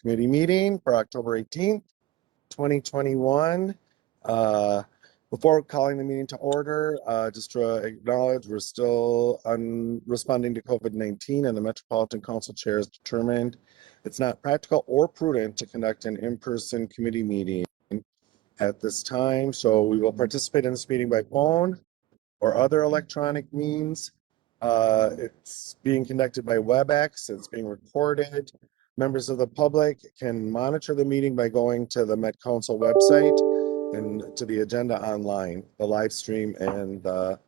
Committee meeting for October 18th, 2021. Before calling the meeting to order, just to acknowledge we're still responding to COVID-19, and the Metropolitan Council Chair has determined it's not practical or prudent to conduct an in-person committee meeting at this time. So we will participate in this meeting by phone or other electronic means. It's being conducted by WebEx. It's being recorded. Members of the public can monitor the meeting by going to the Met Council website and to the agenda online. The live stream and the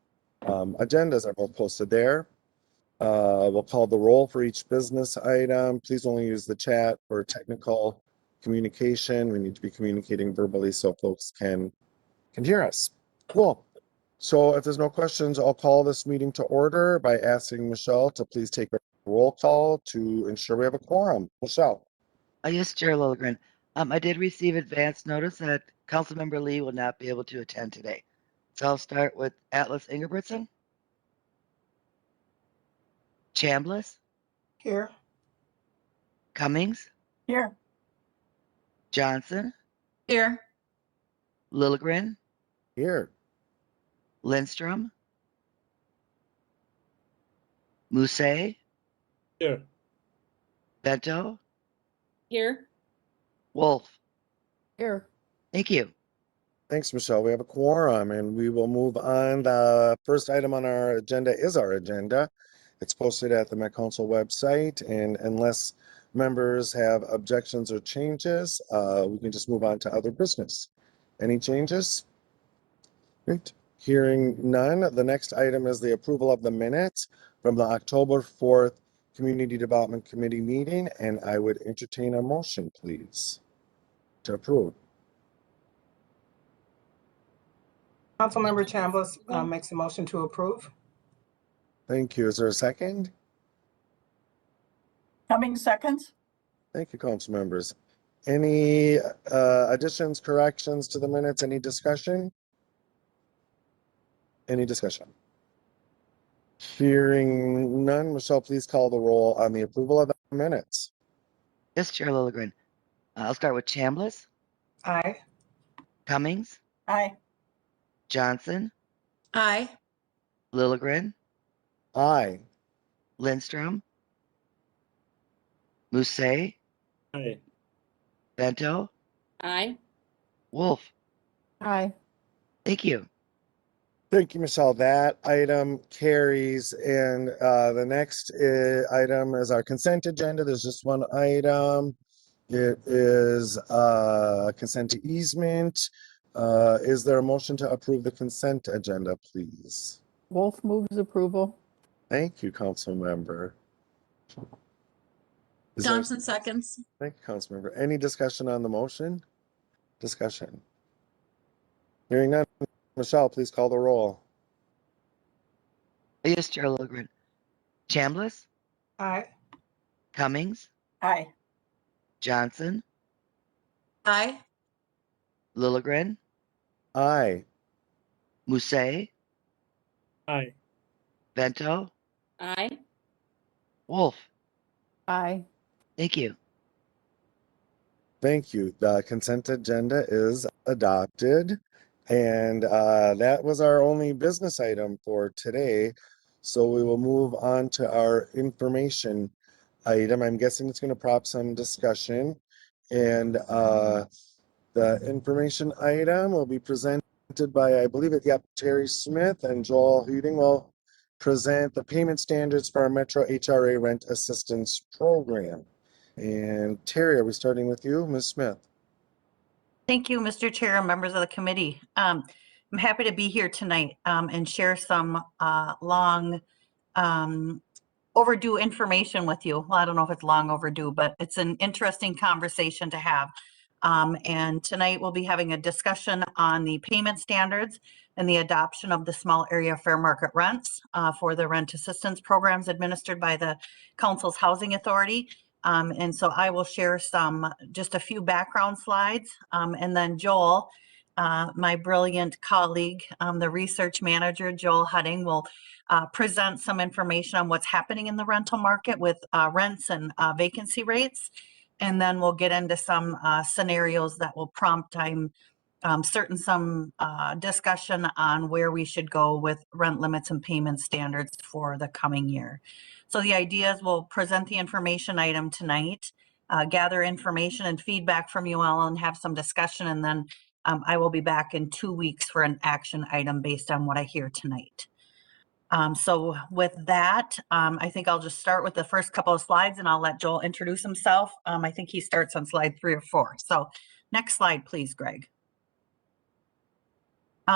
agendas are both posted there. We'll call the roll for each business item. Please only use the chat for technical communication. We need to be communicating verbally so folks can hear us. Cool. So if there's no questions, I'll call this meeting to order by asking Michelle to please take a roll call to ensure we have a quorum. Michelle. Yes, Chair Lilligren. I did receive advance notice that Councilmember Lee will not be able to attend today. So I'll start with Atlas Ingebrigtsen. Chambliss. Here. Cummings. Here. Johnson. Here. Lilligren. Here. Lindstrom. Mousse. Here. Bento. Here. Wolf. Here. Thank you. Thanks, Michelle. We have a quorum and we will move on. The first item on our agenda is our agenda. It's posted at the Met Council website, and unless members have objections or changes, we can just move on to other business. Any changes? Great. Hearing none, the next item is the approval of the minutes from the October 4th Community Development Committee meeting, and I would entertain a motion, please, to approve. Councilmember Chambliss makes a motion to approve. Thank you. Is there a second? Cummings seconds. Thank you, council members. Any additions, corrections to the minutes? Any discussion? Any discussion? Hearing none, Michelle, please call the roll on the approval of the minutes. Yes, Chair Lilligren. I'll start with Chambliss. Aye. Cummings. Aye. Johnson. Aye. Lilligren. Aye. Lindstrom. Mousse. Aye. Bento. Aye. Wolf. Aye. Thank you. Thank you, Michelle. That item carries. And the next item is our consent agenda. There's just one item. It is consent to easement. Is there a motion to approve the consent agenda, please? Wolf moves approval. Thank you, council member. Johnson seconds. Thank you, council member. Any discussion on the motion? Discussion. Hearing none, Michelle, please call the roll. Yes, Chair Lilligren. Chambliss. Aye. Cummings. Aye. Johnson. Aye. Lilligren. Aye. Mousse. Aye. Bento. Aye. Wolf. Aye. Thank you. Thank you. The consent agenda is adopted. And that was our only business item for today. So we will move on to our information item. I'm guessing it's going to prompt some discussion. And the information item will be presented by, I believe it, yep, Terri Smith, and Joel Huding will present the payment standards for our Metro HRA Rent Assistance program. And Terri, are we starting with you, Ms. Smith? Thank you, Mr. Chair and members of the committee. I'm happy to be here tonight and share some long overdue information with you. Well, I don't know if it's long overdue, but it's an interesting conversation to have. And tonight we'll be having a discussion on the payment standards and the adoption of the small area fair market rents for the rent assistance programs administered by the Council's Housing Authority. And so I will share just a few background slides, and then Joel, my brilliant colleague, the research manager, Joel Huding, will present some information on what's happening in the rental market with rents and vacancy rates. And then we'll get into some scenarios that will prompt, I'm certain, some discussion on where we should go with rent limits and payment standards for the coming year. So the idea is we'll present the information item tonight, gather information and feedback from you all, and have some discussion. And then I will be back in 2 weeks for an action item based on what I hear tonight. So with that, I think I'll just start with the first couple of slides and I'll let Joel introduce himself. I think he starts on slide 3 or 4. So next slide, please, Greg.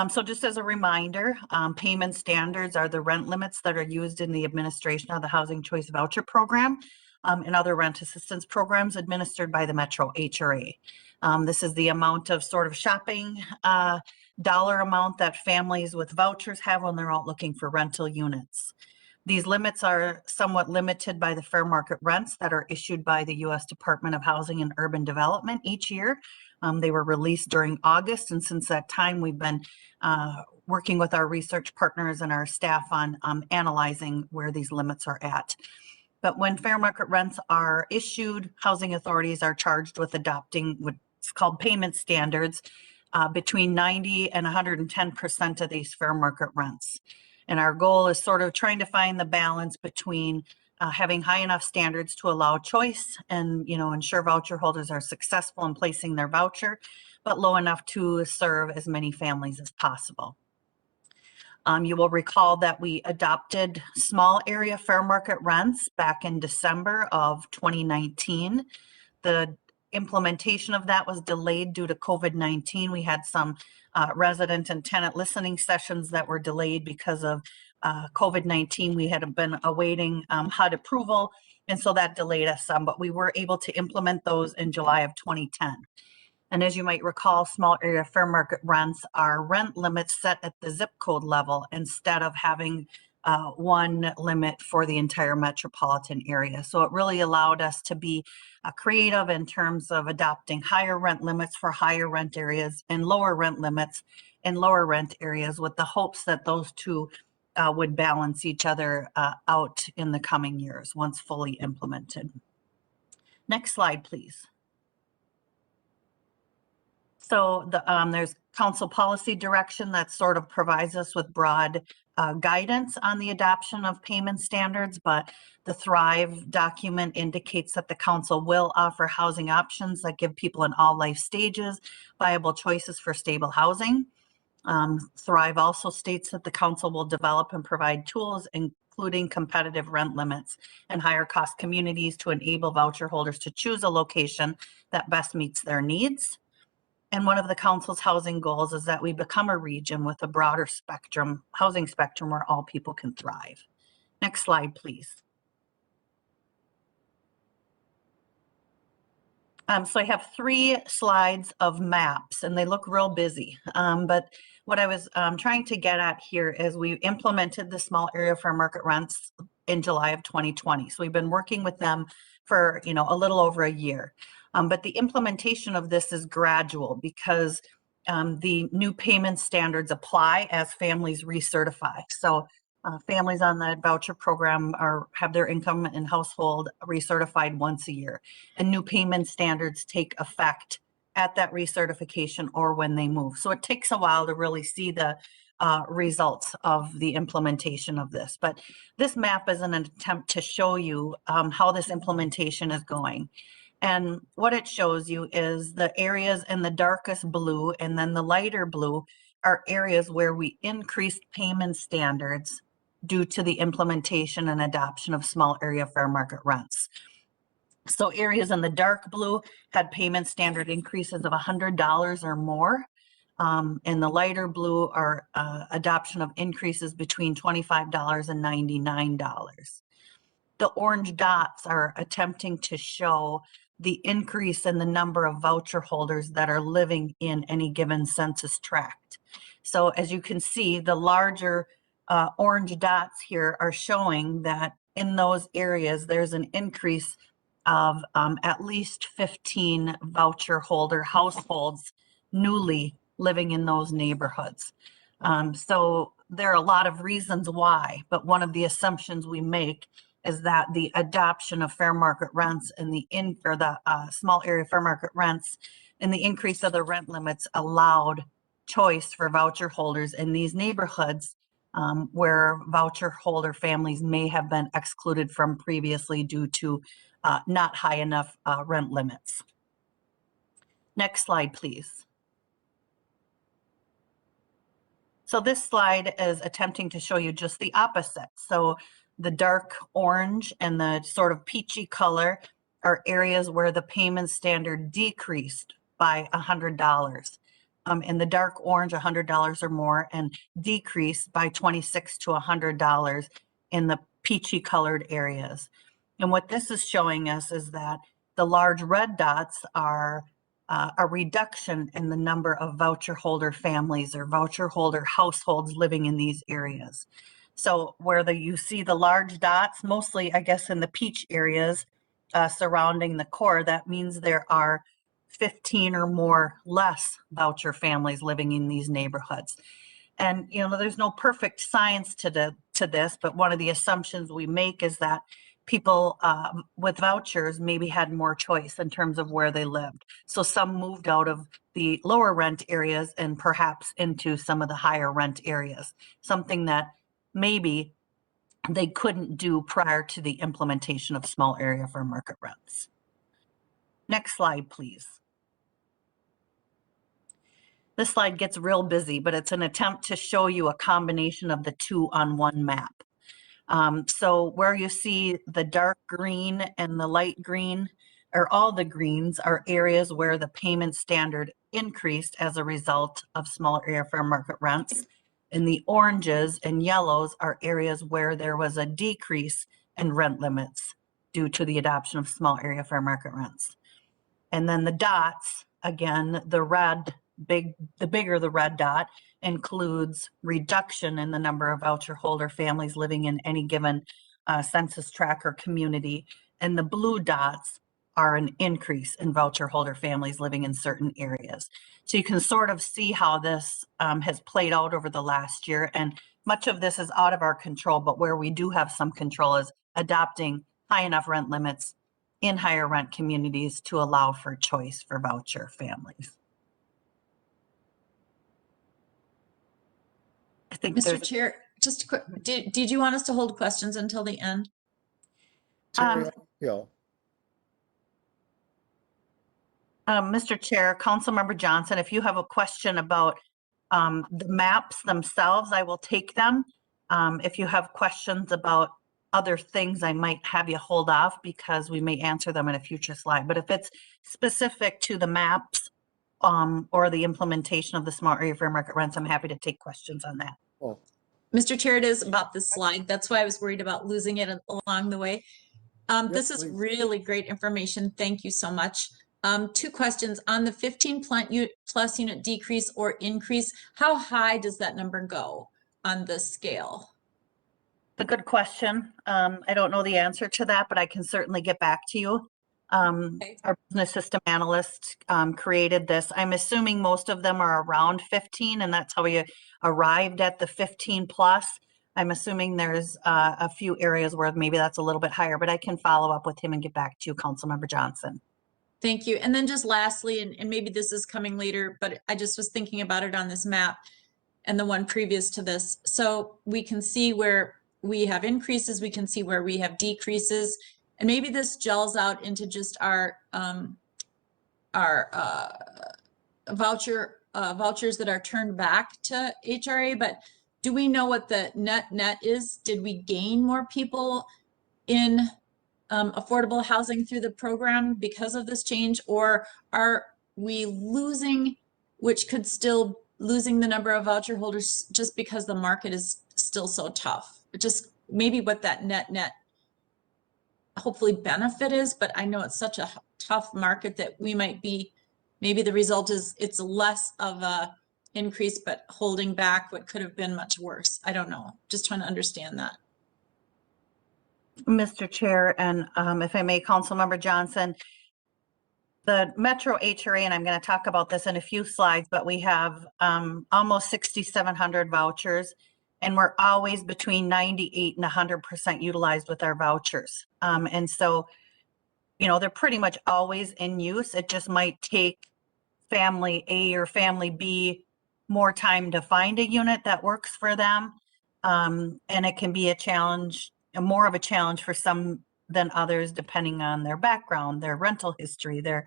So just as a reminder, payment standards are the rent limits that are used in the administration of the Housing Choice Voucher Program and other rent assistance programs administered by the Metro HRA. This is the amount of sort of shopping dollar amount that families with vouchers have when they're out looking for rental units. These limits are somewhat limited by the fair market rents that are issued by the U.S. Department of Housing and Urban Development each year. They were released during August, and since that time, we've been working with our research partners and our staff on analyzing where these limits are at. But when fair market rents are issued, housing authorities are charged with adopting what's called payment standards between 90 and 110% of these fair market rents. And our goal is sort of trying to find the balance between having high enough standards to allow choice and, ensure voucher holders are successful in placing their voucher, but low enough to serve as many families as possible. You will recall that we adopted small area fair market rents back in December of 2019. The implementation of that was delayed due to COVID-19. We had some resident and tenant listening sessions that were delayed because of COVID-19. We had been awaiting HUD approval, and so that delayed us some, but we were able to implement those in July of 2010. And as you might recall, small area fair market rents are rent limits set at the zip code level instead of having one limit for the entire metropolitan area. So it really allowed us to be creative in terms of adopting higher rent limits for higher rent areas and lower rent limits in lower rent areas, with the hopes that those two would balance each other out in the coming years once fully implemented. Next slide, please. So there's council policy direction that sort of provides us with broad guidance on the adoption of payment standards, but the Thrive document indicates that the council will offer housing options that give people in all life stages viable choices for stable housing. Thrive also states that the council will develop and provide tools, including competitive rent limits and higher cost communities, to enable voucher holders to choose a location that best meets their needs. And one of the council's housing goals is that we become a region with a broader spectrum, housing spectrum, where all people can thrive. Next slide, please. So I have 3 slides of maps, and they look real busy. But what I was trying to get at here is we implemented the small area fair market rents in July of 2020. So we've been working with them for a little over a year. But the implementation of this is gradual because the new payment standards apply as families recertify. So families on the voucher program have their income and household recertified once a year, and new payment standards take effect at that recertification or when they move. So it takes a while to really see the results of the implementation of this. But this map is an attempt to show you how this implementation is going. And what it shows you is the areas in the darkest blue, and then the lighter blue are areas where we increased payment standards due to the implementation and adoption of small area fair market rents. So areas in the dark blue had payment standard increases of $100 or more. And the lighter blue are adoption of increases between $25 and $99. The orange dots are attempting to show the increase in the number of voucher holders that are living in any given census tract. So as you can see, the larger orange dots here are showing that in those areas, there's an increase of at least 15 voucher holder households newly living in those neighborhoods. So there are a lot of reasons why, but one of the assumptions we make is that the adoption of fair market rents and the small area fair market rents and the increase of the rent limits allowed choice for voucher holders in these neighborhoods where voucher holder families may have been excluded from previously due to not high enough rent limits. Next slide, please. So this slide is attempting to show you just the opposite. So the dark orange and the sort of peachy color are areas where the payment standard decreased by $100. In the dark orange, $100 or more, and decreased by $26 to $100 in the peachy colored areas. And what this is showing us is that the large red dots are a reduction in the number of voucher holder families or voucher holder households living in these areas. So where you see the large dots, mostly I guess in the peach areas surrounding the core, that means there are 15 or more less voucher families living in these neighborhoods. And you know, there's no perfect science to this, but one of the assumptions we make is that people with vouchers maybe had more choice in terms of where they lived. So some moved out of the lower rent areas and perhaps into some of the higher rent areas, something that maybe they couldn't do prior to the implementation of small area fair market rents. Next slide, please. This slide gets real busy, but it's an attempt to show you a combination of the two on one map. So where you see the dark green and the light green, or all the greens, are areas where the payment standard increased as a result of small area fair market rents. And the oranges and yellows are areas where there was a decrease in rent limits due to the adoption of small area fair market rents. And then the dots, again, the red, the bigger the red dot, includes reduction in the number of voucher holder families living in any given census tract or community. And the blue dots are an increase in voucher holder families living in certain areas. So you can sort of see how this has played out over the last year. And much of this is out of our control, but where we do have some control is adopting high enough rent limits in higher rent communities to allow for choice for voucher families. I think Mr. Chair, just a quick, did you want us to hold questions until the end? Yeah. Mr. Chair, Councilmember Johnson, if you have a question about the maps themselves, I will take them. If you have questions about other things, I might have you hold off because we may answer them in a future slide. But if it's specific to the maps or the implementation of the small area fair market rents, I'm happy to take questions on that. Oh. Mr. Chair, it is about this slide. That's why I was worried about losing it along the way. This is please. really great information. Thank you so much. Two questions on the 15 plus unit decrease or increase. How high does that number go on the scale? A good question. I don't know the answer to that, but I can certainly get back to you. Okay. Our business system analyst created this. I'm assuming most of them are around 15, and that's how we arrived at the 15 plus. I'm assuming there's a few areas where maybe that's a little bit higher, but I can follow up with him and get back to you, Councilmember Johnson. Thank you. And then just lastly, and maybe this is coming later, but I just was thinking about it on this map and the one previous to this. So we can see where we have increases, we can see where we have decreases, and maybe this gels out into just our vouchers that are turned back to HRA. But do we know what the net is? Did we gain more people in affordable housing through the program because of this change, or are we losing, which could still losing the number of voucher holders just because the market is still so tough? Just maybe what that net hopefully benefit is, but I know it's such a tough market that we might be, maybe the result is it's less of a increase, but holding back what could have been much worse. I don't know, just trying to understand that. Mr. Chair, and if I may, Councilmember Johnson, the Metro HRA, and I'm going to talk about this in a few slides, but we have almost 6,700 vouchers. and we're always between 98 and 100% utilized with our vouchers. And so, you know, they're pretty much always in use. It just might take family A or family B more time to find a unit that works for them. And it can be a challenge, more of a challenge for some than others, depending on their background, their rental history, their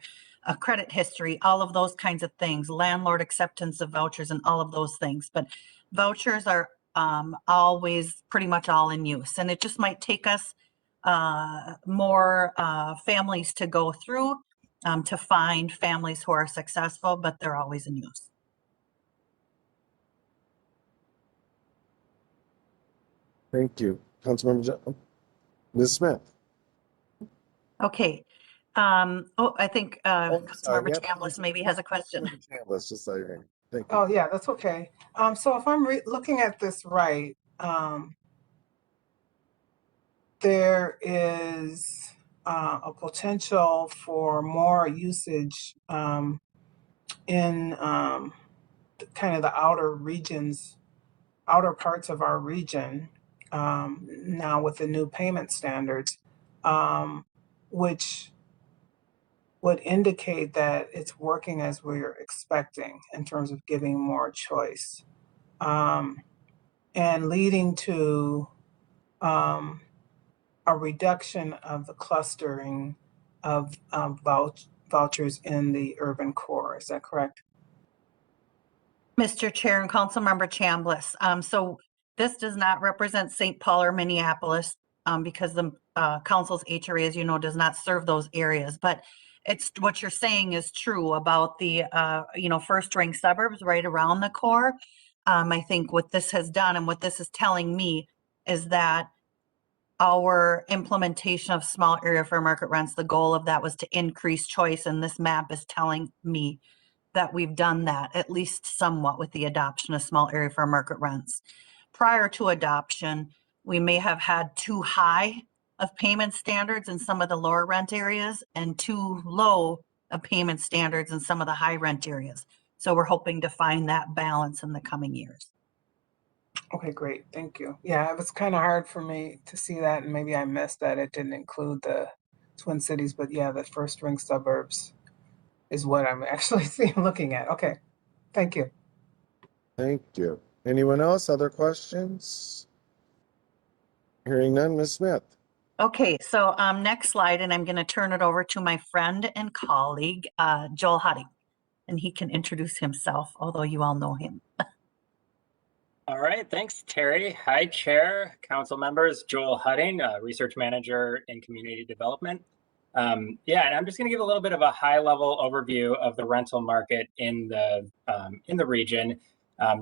credit history, all of those kinds of things, landlord acceptance of vouchers and all of those things. But vouchers are always pretty much all in use. And it just might take us more families to go through to find families who are successful, but they're always in use. Thank you. Ms. Smith. Okay. Oh, I think Oh, sorry. Councilmember Yep. Chambliss maybe has a question. Chambliss, just so you're. Thank you. Oh, yeah, that's okay. So if I'm looking at this right, there is a potential for more usage in kind of the outer regions, outer parts of our region now with the new payment standards, which would indicate that it's working as we're expecting in terms of giving more choice and leading to a reduction of the clustering of vouchers in the urban core. Is that correct? Mr. Chair and Councilmember Chambliss. So this does not represent St. Paul or Minneapolis because the council's HRA, as you know, does not serve those areas. But it's what you're saying is true about the first ring suburbs right around the core. I think what this has done and what this is telling me is that our implementation of small area fair market rents, the goal of that was to increase choice, and this map is telling me that we've done that, at least somewhat, with the adoption of small area fair market rents. Prior to adoption, we may have had too high of payment standards in some of the lower rent areas and too low of payment standards in some of the high rent areas. So we're hoping to find that balance in the coming years. Okay, great. Thank you. Yeah, it was kind of hard for me to see that, and maybe I missed that it didn't include the Twin Cities, but yeah, the first ring suburbs is what I'm actually looking at. Okay, thank you. Thank you. Anyone else? Other questions? Hearing none, Ms. Smith. Okay, so next slide, and I'm going to turn it over to my friend and colleague, Joel Hutting, and he can introduce himself, although you all know him. All right, thanks, Terry. Hi, Chair, Council members. Joel Hutting, Research Manager in Community Development. Yeah, and I'm just going to give a little bit of a high-level overview of the rental market in the region,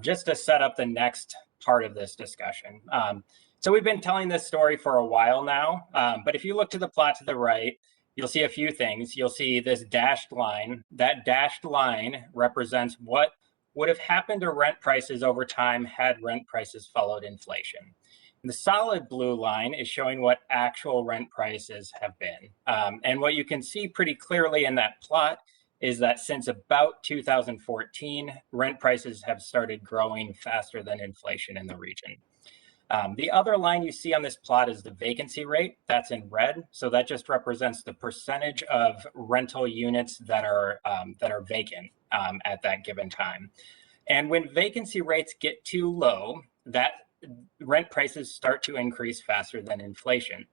just to set up the next part of this discussion. So we've been telling this story for a while now, but if you look to the plot to the right, you'll see a few things. You'll see this dashed line. That dashed line represents what would have happened to rent prices over time had rent prices followed inflation. And the solid blue line is showing what actual rent prices have been. And what you can see pretty clearly in that plot is that since about 2014, rent prices have started growing faster than inflation in the region. The other line you see on this plot is the vacancy rate. That's in red. So that just represents the percentage of rental units that are vacant at that given time. And when vacancy rates get too low, that rent prices start to increase faster than inflation.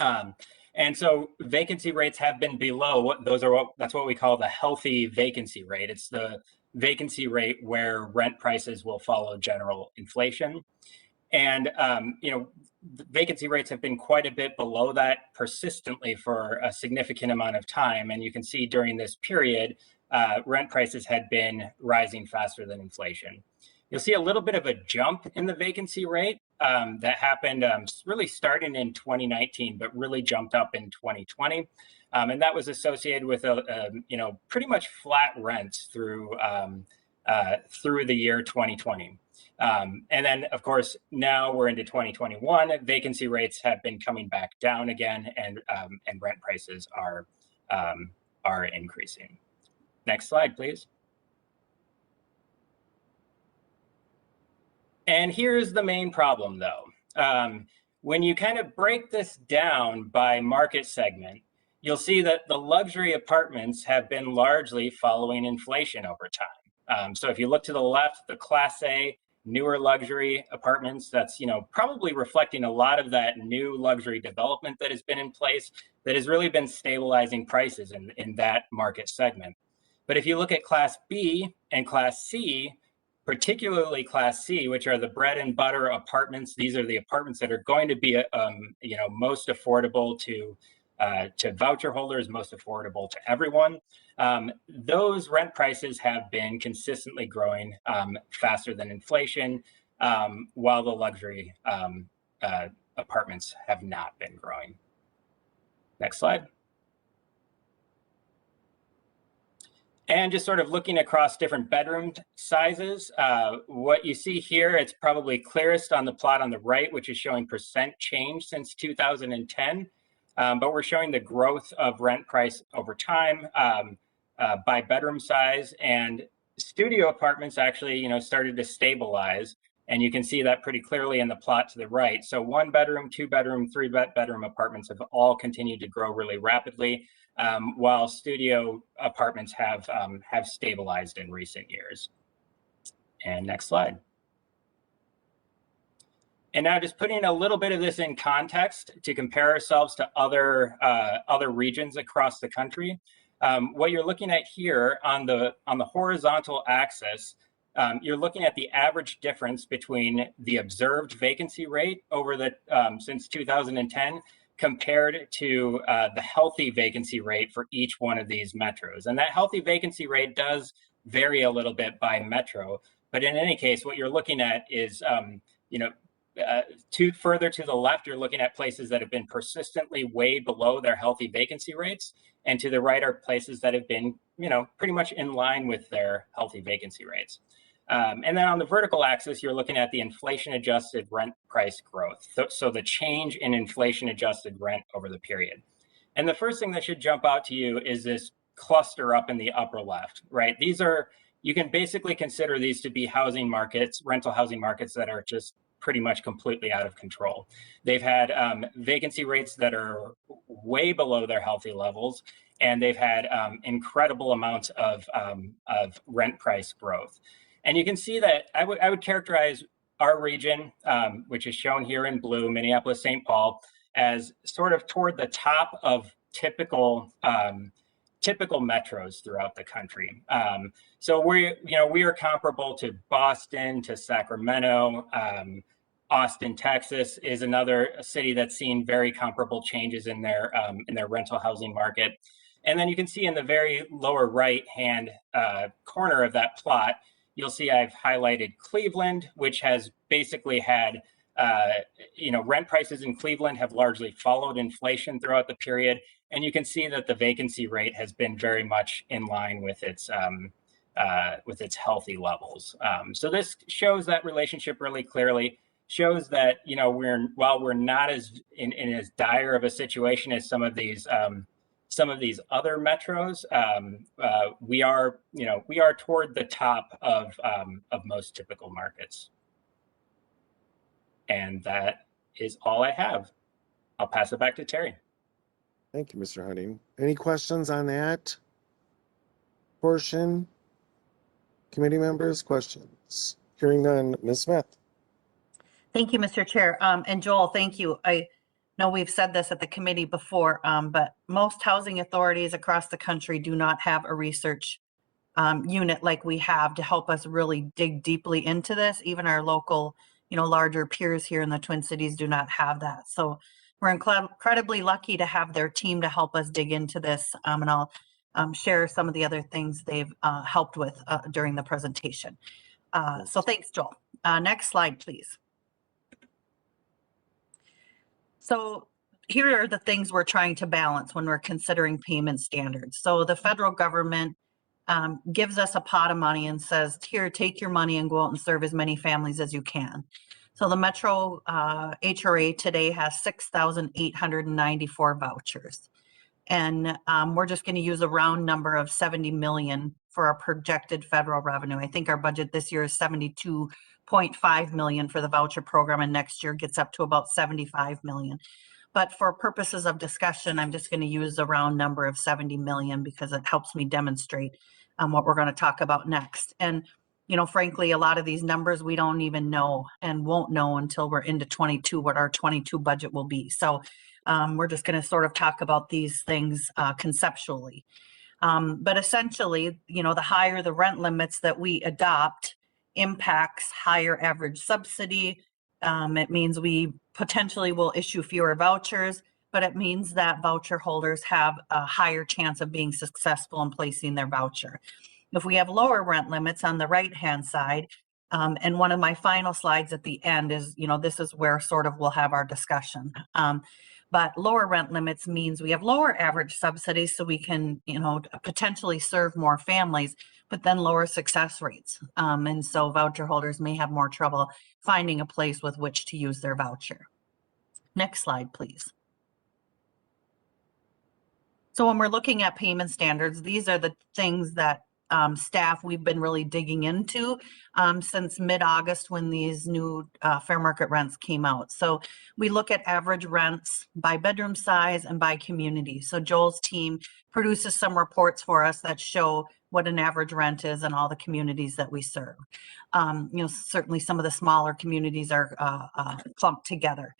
And so vacancy rates have been below. That's what we call the healthy vacancy rate. It's the vacancy rate where rent prices will follow general inflation. And vacancy rates have been quite a bit below that persistently for a significant amount of time. And you can see during this period, rent prices had been rising faster than inflation. You'll see a little bit of a jump in the vacancy rate that happened really starting in 2019, but really jumped up in 2020. And that was associated with pretty much flat rents through the year 2020. And then, of course, now we're into 2021. Vacancy rates have been coming back down again, and rent prices are increasing. Next slide, please. And here's the main problem, though. When you kind of break this down by market segment, you'll see that the luxury apartments have been largely following inflation over time. So if you look to the left, the Class A newer luxury apartments, that's probably reflecting a lot of that new luxury development that has been in place that has really been stabilizing prices in that market segment. But if you look at Class B and Class C, particularly Class C, which are the bread and butter apartments, these are the apartments that are going to be most affordable to voucher holders, most affordable to everyone. Those rent prices have been consistently growing faster than inflation, while the luxury apartments have not been growing. Next slide. And just sort of looking across different bedroom sizes, what you see here, it's probably clearest on the plot on the right, which is showing percent change since 2010. But we're showing the growth of rent price over time by bedroom size, and studio apartments actually, started to stabilize. And you can see that pretty clearly in the plot to the right. So 1 bedroom, 2 bedroom, 3 bedroom apartments have all continued to grow really rapidly, while studio apartments have stabilized in recent years. And next slide. And now just putting a little bit of this in context to compare ourselves to other regions across the country. What you're looking at here on the horizontal axis, you're looking at the average difference between the observed vacancy rate over the since 2010 compared to the healthy vacancy rate for each one of these metros. And that healthy vacancy rate does vary a little bit by metro, but in any case, what you're looking at is, further to the left, you're looking at places that have been persistently way below their healthy vacancy rates, and to the right are places that have been, pretty much in line with their healthy vacancy rates. And then on the vertical axis, you're looking at the inflation-adjusted rent price growth. So the change in inflation-adjusted rent over the period. And the first thing that should jump out to you is this cluster up in the upper left, right? You can basically consider these to be housing markets, rental housing markets that are just pretty much completely out of control. They've had vacancy rates that are way below their healthy levels, and they've had incredible amounts of rent price growth. And you can see that I would characterize our region, which is shown here in blue, Minneapolis, St. Paul, as sort of toward the top of typical metros throughout the country. So we are comparable to Boston, to Sacramento. Austin, Texas is another city that's seen very comparable changes in their rental housing market. And then you can see in the very lower right-hand corner of that plot, you'll see I've highlighted Cleveland, which has basically had, rent prices in Cleveland have largely followed inflation throughout the period. And you can see that the vacancy rate has been very much in line with its healthy levels. So this shows that relationship really clearly, shows that, while we're not as in as dire of a situation as some of these other metros, we are toward the top of most typical markets. And that is all I have. I'll pass it back to Terri. Thank you, Mr. Hutting. Any questions on that portion? Committee members, questions? Hearing none, Ms. Smith. Thank you, Mr. Chair. And Joel, thank you. I know we've said this at the committee before, but most housing authorities across the country do not have a research unit like we have to help us really dig deeply into this. Even our local, larger peers here in the Twin Cities do not have that. So we're incredibly lucky to have their team to help us dig into this. And I'll share some of the other things they've helped with during the presentation. So thanks, Joel. Next slide, please. So here are the things we're trying to balance when we're considering payment standards. So the federal government gives us a pot of money and says, here, take your money and go out and serve as many families as you can. So the Metro HRA today has 6,894 vouchers. And we're just going to use a round number of 70 million for our projected federal revenue. I think our budget this year is 0.5 million for the voucher program, and next year gets up to about 75 million. But for purposes of discussion, I'm just going to use a round number of 70 million because it helps me demonstrate what we're going to talk about next. And, you know, frankly, a lot of these numbers we don't even know and won't know until we're into 22 what our 22 budget will be. So we're just going to sort of talk about these things conceptually. But essentially, you know, the higher the rent limits that we adopt impacts higher average subsidy. It means we potentially will issue fewer vouchers, but it means that voucher holders have a higher chance of being successful in placing their voucher. If we have lower rent limits on the right-hand side, and one of my final slides at the end is, you know, this is where sort of we'll have our discussion. But lower rent limits means we have lower average subsidies so we can, you know, potentially serve more families, but then lower success rates. And so voucher holders may have more trouble finding a place with which to use their voucher. Next slide, please. So when we're looking at payment standards, these are the things that staff, we've been really digging into since mid-August when these new fair market rents came out. So we look at average rents by bedroom size and by community. So Joel's team produces some reports for us that show what an average rent is in all the communities that we serve. You know, certainly some of the smaller communities are clumped together.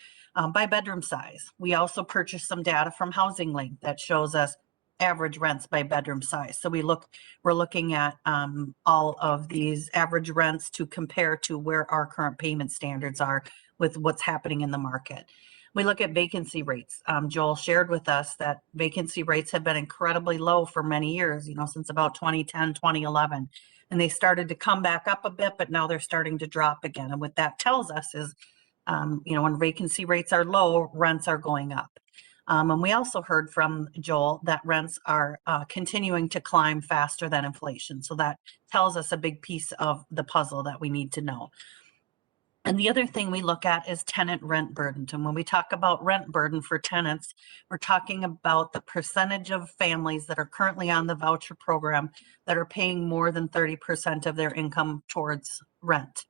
By bedroom size. We also purchased some data from Housing Link that shows us average rents by bedroom size. So we're looking at all of these average rents to compare to where our current payment standards are with what's happening in the market. We look at vacancy rates. Joel shared with us that vacancy rates have been incredibly low for many years, you know, since about 2010, 2011. And they started to come back up a bit, but now they're starting to drop again. And what that tells us is you know, when vacancy rates are low, rents are going up. And we also heard from Joel that rents are continuing to climb faster than inflation. So that tells us a big piece of the puzzle that we need to know. And the other thing we look at is tenant rent burden. And when we talk about rent burden for tenants, we're talking about the percentage of families that are currently on the voucher program that are paying more than 30% of their income towards rent.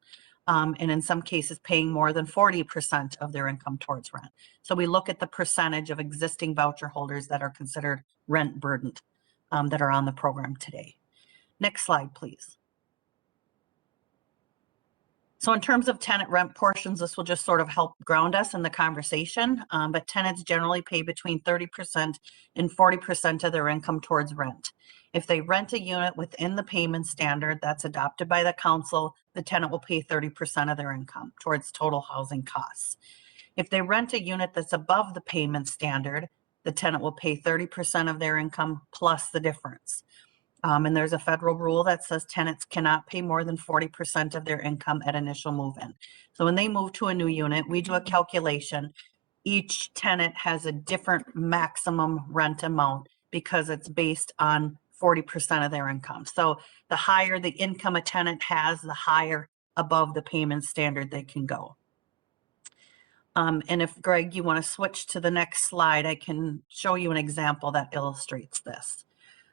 And in some cases paying more than 40% of their income towards rent. So we look at the percentage of existing voucher holders that are considered rent burdened that are on the program today. Next slide, please. So in terms of tenant rent portions, this will just sort of help ground us in the conversation, but tenants generally pay between 30% and 40% of their income towards rent. If they rent a unit within the payment standard that's adopted by the council, the tenant will pay 30% of their income towards total housing costs. If they rent a unit that's above the payment standard, the tenant will pay 30% of their income plus the difference. And there's a federal rule that says tenants cannot pay more than 40% of their income at initial move-in. So when they move to a new unit, we do a calculation. Each tenant has a different maximum rent amount because it's based on 40% of their income. So the higher the income a tenant has, the higher above the payment standard they can go. And if Greg, you want to switch to the next slide, I can show you an example that illustrates this.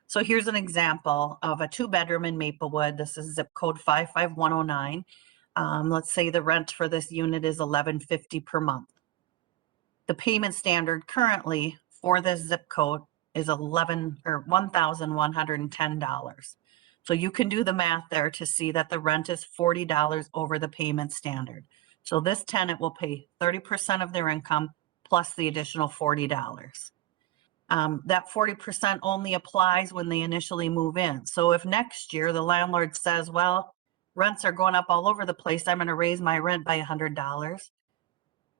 So here's an example of a 2-bedroom in Maplewood. This is zip code 55109. Let's say the rent for this unit is $11.50 per month. The payment standard currently for this zip code is $1,110. So you can do the math there to see that the rent is $40 over the payment standard. So this tenant will pay 30% of their income plus the additional $40. That 40% only applies when they initially move in. So if next year the landlord says, well, rents are going up all over the place, I'm going to raise my rent by $100.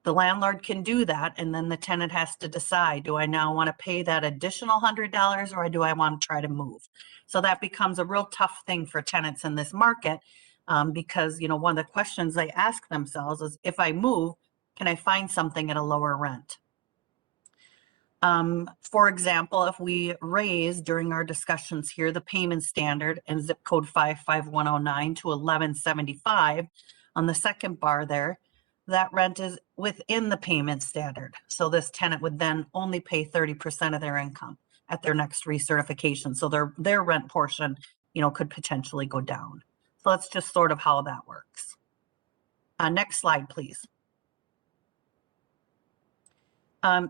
The landlord can do that, and then the tenant has to decide, do I now want to pay that additional $100 or do I want to try to move? So that becomes a real tough thing for tenants in this market because, you know, one of the questions they ask themselves is, if I move, can I find something at a lower rent? For example, if we raise during our discussions here the payment standard and zip code 55109 to $11.75 on the second bar there, that rent is within the payment standard. So this tenant would then only pay 30% of their income at their next recertification. So their rent portion, you know, could potentially go down. So that's just sort of how that works. Next slide, please.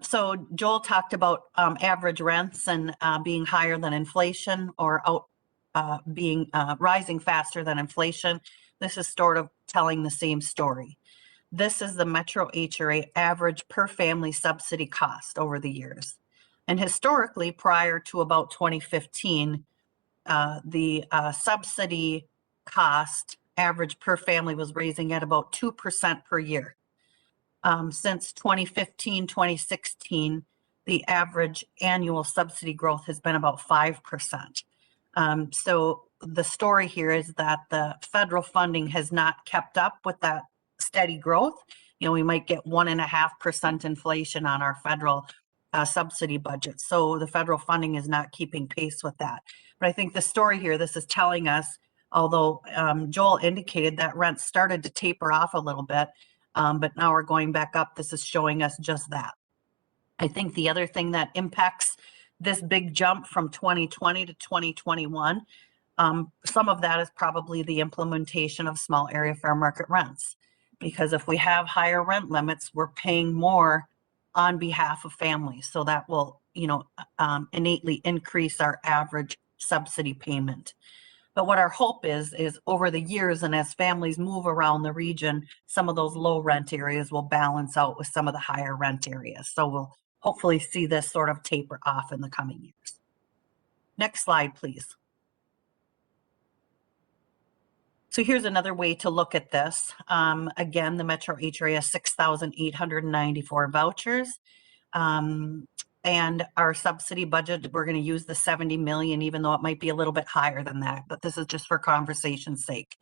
So Joel talked about average rents and being higher than inflation or rising faster than inflation. This is sort of telling the same story. This is the Metro HRA average per family subsidy cost over the years. And historically, prior to about 2015, the subsidy cost average per family was raising at about 2% per year. Since 2015, 2016, the average annual subsidy growth has been about 5%. So the story here is that the federal funding has not kept up with that steady growth. You know, we might get 1.5% inflation on our federal subsidy budget. So the federal funding is not keeping pace with that. But I think the story here, this is telling us, although Joel indicated that rent started to taper off a little bit, but now we're going back up. This is showing us just that. I think the other thing that impacts this big jump from 2020 to 2021, some of that is probably the implementation of small area fair market rents. Because if we have higher rent limits, we're paying more on behalf of families. So that will, you know, innately increase our average subsidy payment. But what our hope is over the years and as families move around the region, some of those low rent areas will balance out with some of the higher rent areas. So we'll hopefully see this sort of taper off in the coming years. Next slide, please. So here's another way to look at this. Again, the Metro HRA has 6,894 vouchers. And our subsidy budget, we're going to use the 70 million, even though it might be a little bit higher than that, but this is just for conversation's sake.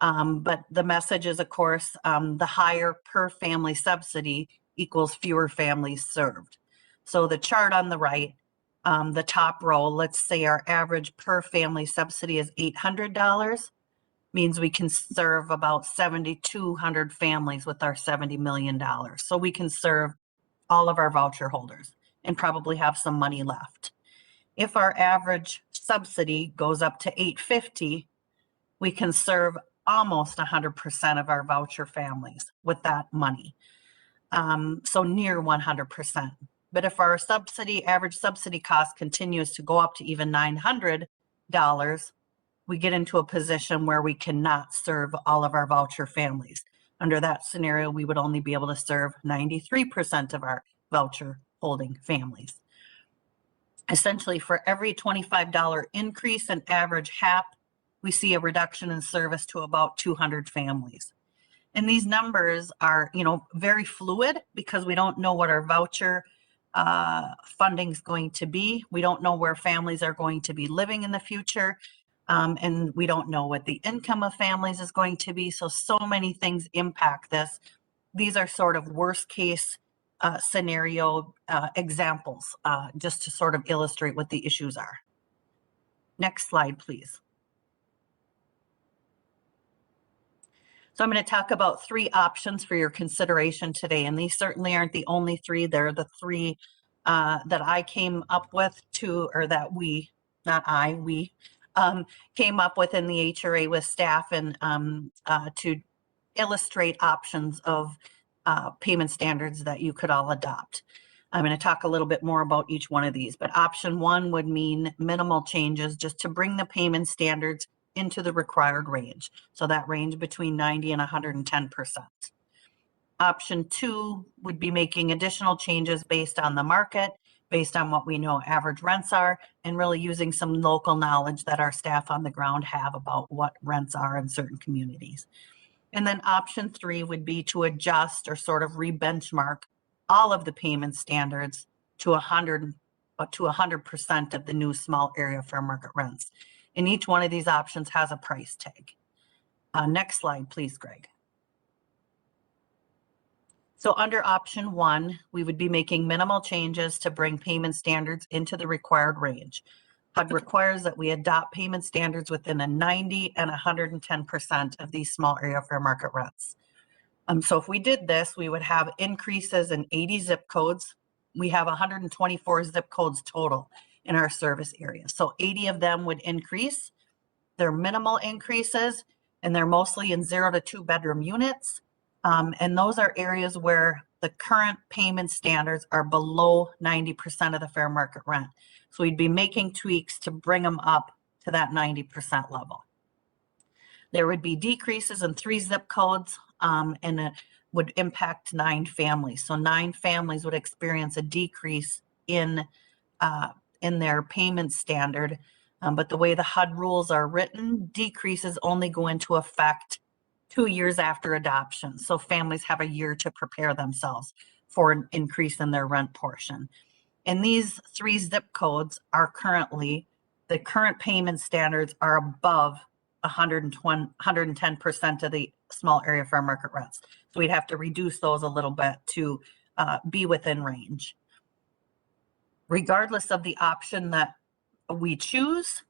But the message is, of course, the higher per family subsidy equals fewer families served. So the chart on the right, the top row, let's say our average per family subsidy is $800, means we can serve about 7,200 families with our $70 million. So we can serve all of our voucher holders and probably have some money left. If our average subsidy goes up to $850, we can serve almost 100% of our voucher families with that money. So near 100%. But if our average subsidy cost continues to go up to even $900, we get into a position where we cannot serve all of our voucher families. Under that scenario, we would only be able to serve 93% of our voucher holding families. Essentially, for every $25 increase in average HAP, we see a reduction in service to about 200 families. And these numbers are, you know, very fluid because we don't know what our voucher funding is going to be. We don't know where families are going to be living in the future. And we don't know what the income of families is going to be. So many things impact this. These are sort of worst case scenario examples, just to sort of illustrate what the issues are. Next slide, please. So I'm going to talk about 3 options for your consideration today. And these certainly aren't the only 3. They're the 3 that I came up with or that we, not I, we came up with in the HRA with staff and to illustrate options of payment standards that you could all adopt. I'm going to talk a little bit more about each one of these, but option 1 would mean minimal changes just to bring the payment standards into the required range. So that range between 90 and 110%. Option 2 would be making additional changes based on the market, based on what we know average rents are, and really using some local knowledge that our staff on the ground have about what rents are in certain communities. And then option 3 would be to adjust or sort of re-benchmark all of the payment standards to 100% of the new small area fair market rents. And each one of these options has a price tag. Next slide, please, Greg. So under option 1, we would be making minimal changes to bring payment standards into the required range. HUD requires that we adopt payment standards within a 90 and 110% of these small area fair market rents. So if we did this, we would have increases in 80 zip codes. We have 124 zip codes total in our service area. So 80 of them would increase. They're minimal increases, and they're mostly in 0 to 2 bedroom units. And those are areas where the current payment standards are below 90% of the fair market rent. So we'd be making tweaks to bring them up to that 90% level. There would be decreases in 3 zip codes, and it would impact 9 families. So 9 families would experience a decrease in their payment standard. But the way the HUD rules are written, decreases only go into effect 2 years after adoption. So families have a year to prepare themselves for an increase in their rent portion. And these 3 zip codes are currently, the current payment standards are above 110% of the small area fair market rents. So we'd have to reduce those a little bit to be within range. Regardless of the option that we choose,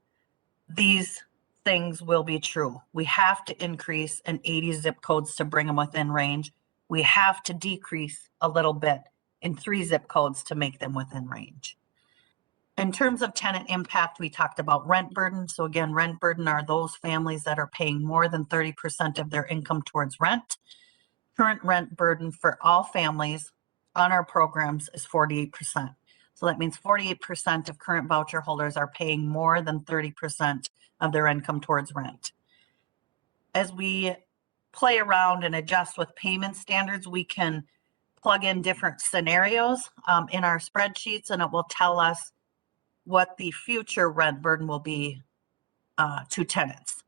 these things will be true. We have to increase in 80 zip codes to bring them within range. We have to decrease a little bit in 3 zip codes to make them within range. In terms of tenant impact, we talked about rent burden. So again, rent burden are those families that are paying more than 30% of their income towards rent. Current rent burden for all families on our programs is 48%. So that means 48% of current voucher holders are paying more than 30% of their income towards rent. As we play around and adjust with payment standards, we can plug in different scenarios in our spreadsheets, and it will tell us what the future rent burden will be to tenants.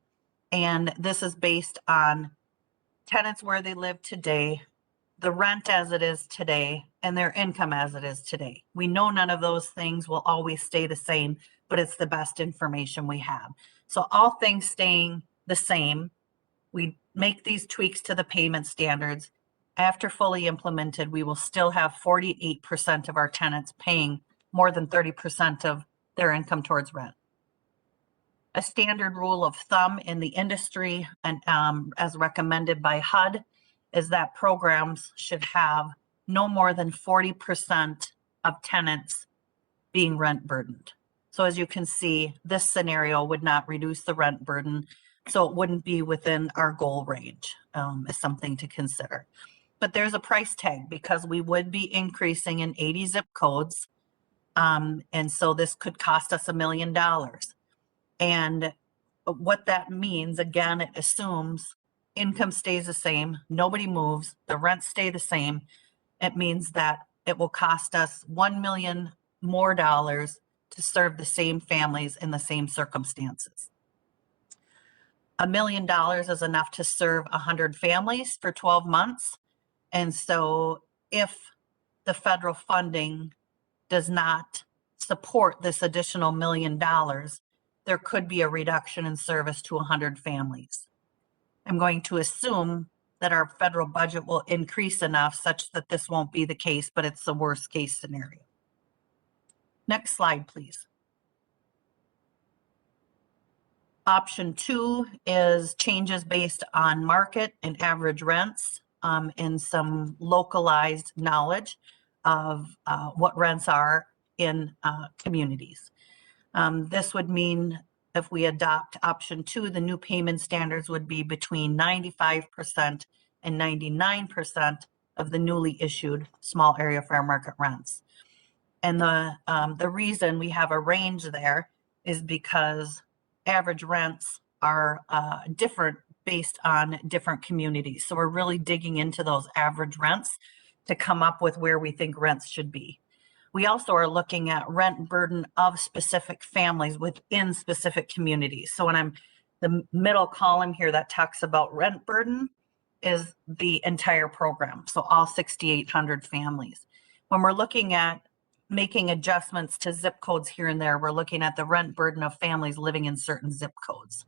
And this is based on tenants where they live today, the rent as it is today, and their income as it is today. We know none of those things will always stay the same, but it's the best information we have. So all things staying the same, we make these tweaks to the payment standards. After fully implemented, we will still have 48% of our tenants paying more than 30% of their income towards rent. A standard rule of thumb in the industry, and as recommended by HUD, is that programs should have no more than 40% of tenants being rent burdened. So as you can see, this scenario would not reduce the rent burden, so it wouldn't be within our goal range, is something to consider. But there's a price tag because we would be increasing in 80 zip codes. And so this could cost us $1 million. And what that means, again, it assumes income stays the same, nobody moves, the rents stay the same. It means that it will cost us $1 million more dollars to serve the same families in the same circumstances. $1 million is enough to serve 100 families for 12 months. And so if the federal funding does not support this additional $1 million, there could be a reduction in service to 100 families. I'm going to assume that our federal budget will increase enough such that this won't be the case, but it's the worst case scenario. Next slide, please. Option 2 is changes based on market and average rents, and some localized knowledge of what rents are in communities. This would mean if we adopt option 2, the new payment standards would be between 95% and 99% of the newly issued small area fair market rents. And the reason we have a range there is because average rents are different based on different communities. So we're really digging into those average rents to come up with where we think rents should be. We also are looking at rent burden of specific families within specific communities. So when I'm the middle column here that talks about rent burden is the entire program. So all 6,800 families. When we're looking at making adjustments to zip codes here and there, we're looking at the rent burden of families living in certain zip codes.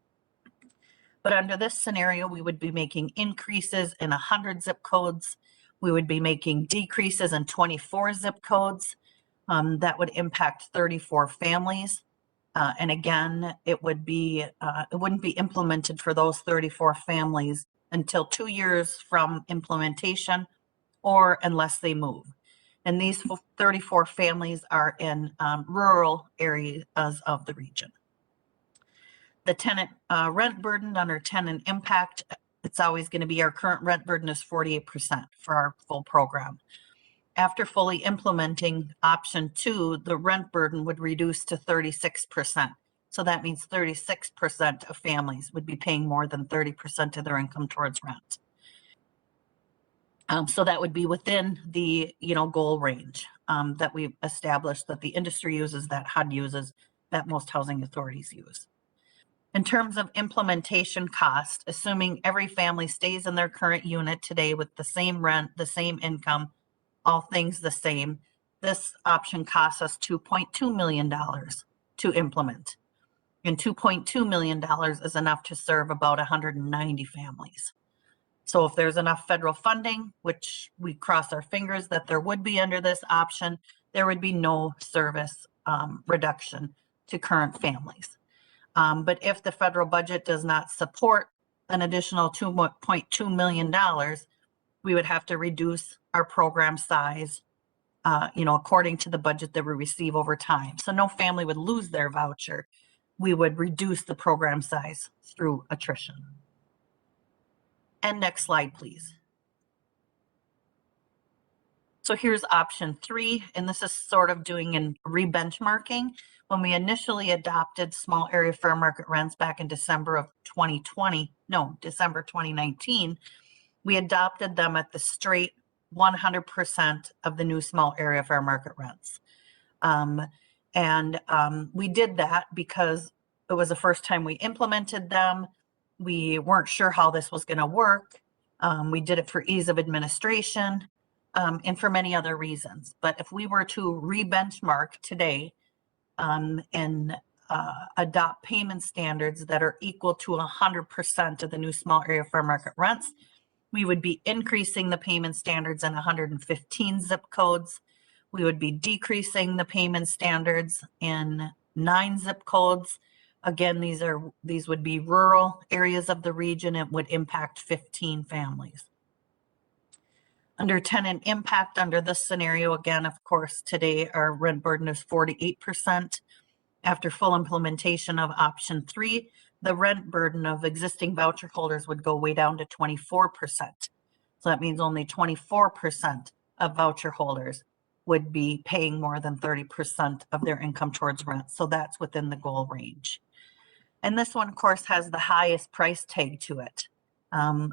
But under this scenario, we would be making increases in 100 zip codes. We would be making decreases in 24 zip codes. That would impact 34 families. And again, it wouldn't be implemented for those 34 families until 2 years from implementation or unless they move. And these 34 families are in rural areas of the region. The tenant rent burden under tenant impact it's always going to be, our current rent burden is 48% for our full program. After fully implementing option 2, the rent burden would reduce to 36%. So that means 36% of families would be paying more than 30% of their income towards rent. So that would be within the, goal range that we've established, that the industry uses, that HUD uses, that most housing authorities use. In terms of implementation cost, assuming every family stays in their current unit today with the same rent, the same income, all things the same, this option costs us $2.2 million to implement. And $2.2 million is enough to serve about 190 families. So if there's enough federal funding, which we cross our fingers that there would be under this option, there would be no service reduction to current families. But if the federal budget does not support an additional $2.2 million, we would have to reduce our program size, according to the budget that we receive over time. So no family would lose their voucher. We would reduce the program size through attrition. And next slide, please. So here's option 3, and this is sort of doing a re-benchmarking. When we initially adopted small area fair market rents back in December 2019, we adopted them at the straight 100% of the new small area fair market rents. We did that because it was the first time we implemented them. We weren't sure how this was going to work. We did it for ease of administration and for many other reasons. But if we were to re-benchmark today and adopt payment standards that are equal to 100% of the new small area fair market rents, we would be increasing the payment standards in 115 zip codes. We would be decreasing the payment standards in 9 zip codes. Again, these would be rural areas of the region. It would impact 15 families. Under tenant impact, under this scenario, again, of course, today our rent burden is 48%. After full implementation of option 3, the rent burden of existing voucher holders would go way down to 24%. So that means only 24% of voucher holders would be paying more than 30% of their income towards rent. So that's within the goal range. And this one, of course, has the highest price tag to it.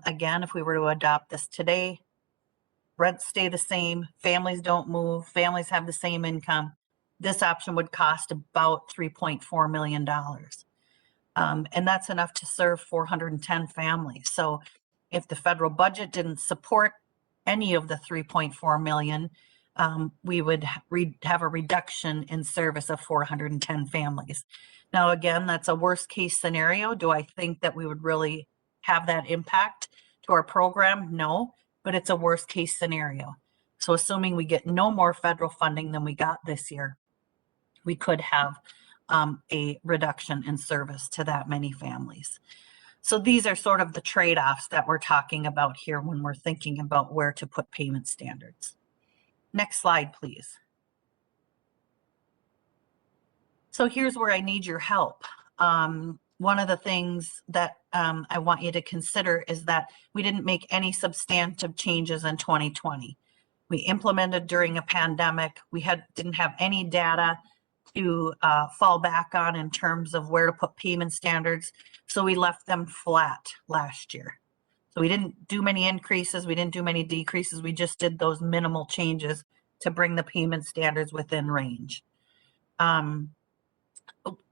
Again, if we were to adopt this today, rents stay the same, families don't move, families have the same income. This option would cost about $3.4 million. And that's enough to serve 410 families. So if the federal budget didn't support any of the 3.4 million, we would have a reduction in service of 410 families. Now, again, that's a worst case scenario. Do I think that we would really have that impact to our program? No, but it's a worst case scenario. So assuming we get no more federal funding than we got this year, we could have a reduction in service to that many families. So these are sort of the trade-offs that we're talking about here when we're thinking about where to put payment standards. Next slide, please. So here's where I need your help. One of the things that I want you to consider is that we didn't make any substantive changes in 2020. We implemented during a pandemic. We didn't have any data to fall back on in terms of where to put payment standards. So we left them flat last year. So we didn't do many increases. We didn't do many decreases. We just did those minimal changes to bring the payment standards within range.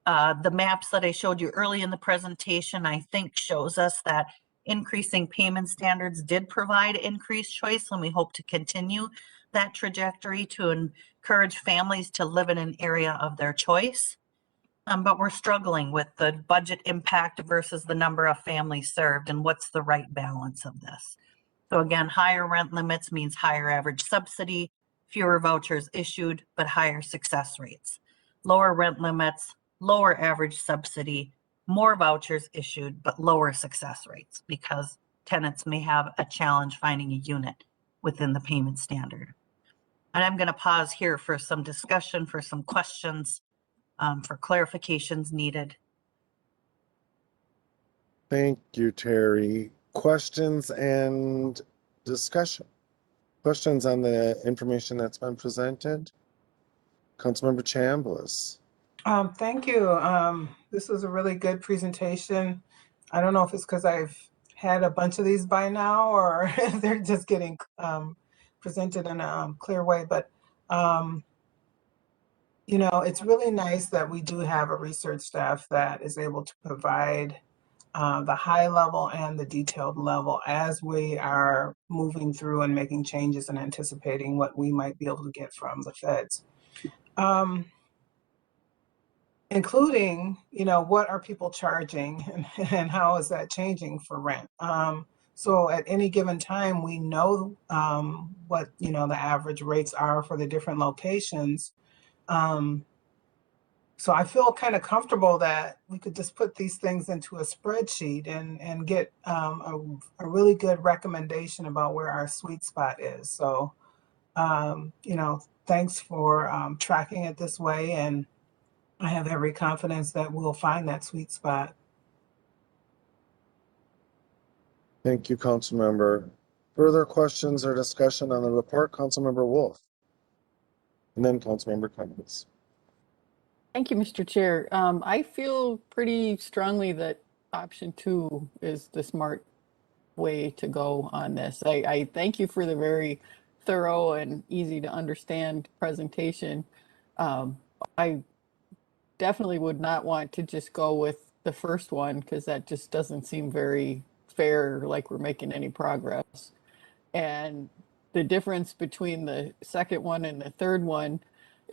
The maps that I showed you early in the presentation, I think shows us that increasing payment standards did provide increased choice, and we hope to continue that trajectory to encourage families to live in an area of their choice. But we're struggling with the budget impact versus the number of families served and what's the right balance of this. So again, higher rent limits means higher average subsidy, fewer vouchers issued, but higher success rates. Lower rent limits, lower average subsidy, more vouchers issued, but lower success rates because tenants may have a challenge finding a unit within the payment standard. And I'm going to pause here for some discussion, for some questions, for clarifications needed. Thank you, Terri. questions and discussion? Questions on the information that's been presented? Councilmember Chambliss. Thank you. This was a really good presentation. I don't know if it's because I've had a bunch of these by now or if they're just getting presented in a clear way, but you know, it's really nice that we do have a research staff that is able to provide the high level and the detailed level as we are moving through and making changes and anticipating what we might be able to get from the feds. Including, you know, what are people charging and how is that changing for rent? So at any given time, we know what, you know, the average rates are for the different locations. So I feel kind of comfortable that we could just put these things into a spreadsheet and get a really good recommendation about where our sweet spot is. So, you know, thanks for tracking it this way, and I have every confidence that we'll find that sweet spot. Thank you, Councilmember. Further questions or discussion on the report? Councilmember Wolf. And then Councilmember Cummings. Thank you, Mr. Chair. I feel pretty strongly that option 2 is the smart way to go on this. I thank you for the very thorough and easy to understand presentation. I definitely would not want to just go with the first one because that just doesn't seem very fair, like we're making any progress. And the difference between the second one and the third one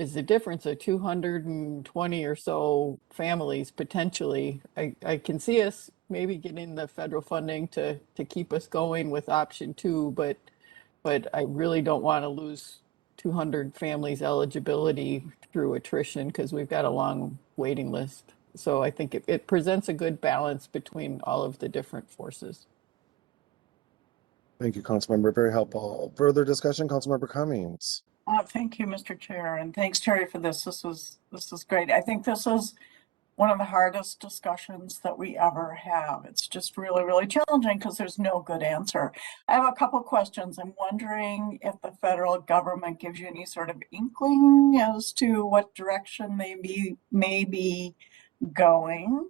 is the difference of 220 or so families potentially. I can see us maybe getting the federal funding to keep us going with option 2, but I really don't want to lose 200 families eligibility through attrition because we've got a long waiting list. So I think it presents a good balance between all of the different forces. Thank you, Councilmember. Very helpful. Further discussion, Councilmember Cummings. Thank you, Mr. Chair, and thanks, Terry, for this. This is great. I think this is one of the hardest discussions that we ever have. It's just really, really challenging because there's no good answer. I have a couple questions. I'm wondering if the federal government gives you any sort of inkling as to what direction they may be going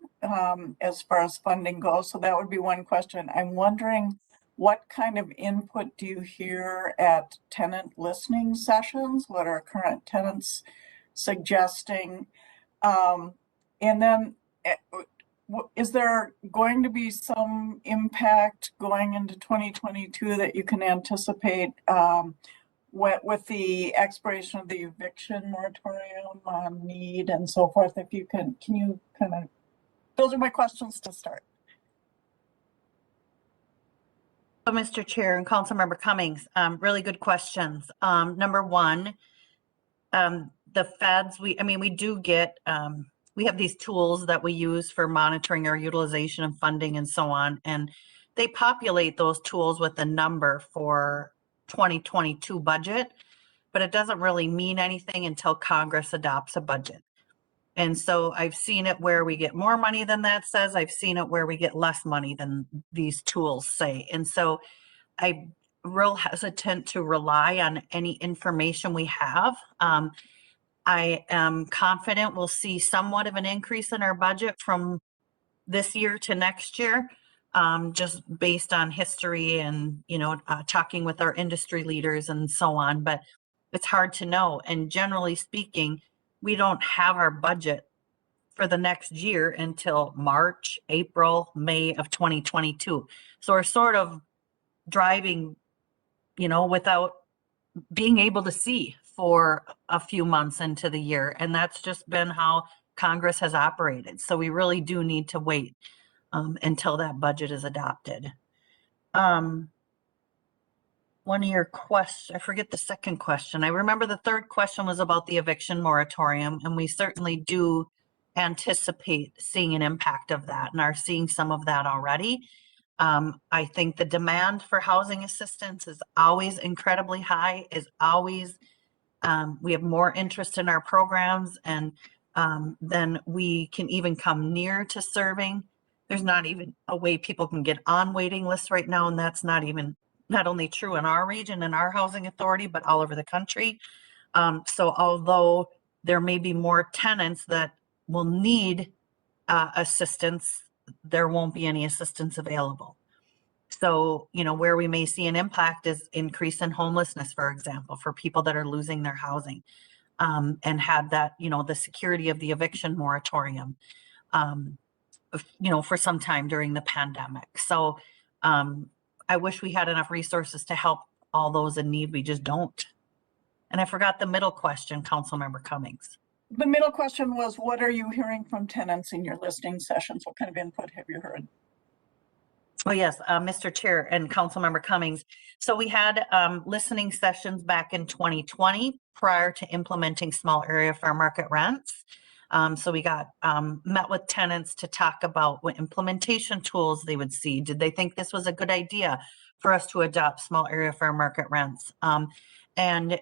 as far as funding goes. So that would be one question. I'm wondering, what kind of input do you hear at tenant listening sessions? What are current tenants suggesting? And then is there going to be some impact going into 2022 that you can anticipate with the expiration of the eviction moratorium on need and so forth? If you can you kind of, those are my questions to start. So, Mr. Chair and Councilmember Cummings, really good questions. Number one, the feds, we do get, we have these tools that we use for monitoring our utilization of funding and so on, and they populate those tools with a number for 2022 budget, but it doesn't really mean anything until Congress adopts a budget. And so I've seen it where we get more money than that says. I've seen it where we get less money than these tools say. And so I'm real hesitant to rely on any information we have. I am confident we'll see somewhat of an increase in our budget from this year to next year, just based on history and, talking with our industry leaders and so on. But it's hard to know. And generally speaking, we don't have our budget for the next year until March, April, May of 2022. So we're sort of driving, without being able to see for a few months into the year. And that's just been how Congress has operated. So we really do need to wait until that budget is adopted. One of your questions, I forget the second question. I remember the third question was about the eviction moratorium, and we certainly do anticipate seeing an impact of that and are seeing some of that already. I think the demand for housing assistance is always incredibly high, we have more interest in our programs and then we can even come near to serving. There's not even a way people can get on waiting lists right now, and that's not only true in our region and our housing authority, but all over the country. So although there may be more tenants that will need assistance, there won't be any assistance available. So, where we may see an impact is increase in homelessness, for example, for people that are losing their housing, and had that, the security of the eviction moratorium, for some time during the pandemic. So I wish we had enough resources to help all those in need. We just don't. And I forgot the middle question, Councilmember Cummings. The middle question was, what are you hearing from tenants in your listening sessions? What kind of input have you heard? Oh, yes, Mr. Chair and Councilmember Cummings. So we had listening sessions back in 2020 prior to implementing small area fair market rents. So we got met with tenants to talk about what implementation tools they would see. Did they think this was a good idea for us to adopt small area fair market rents? And,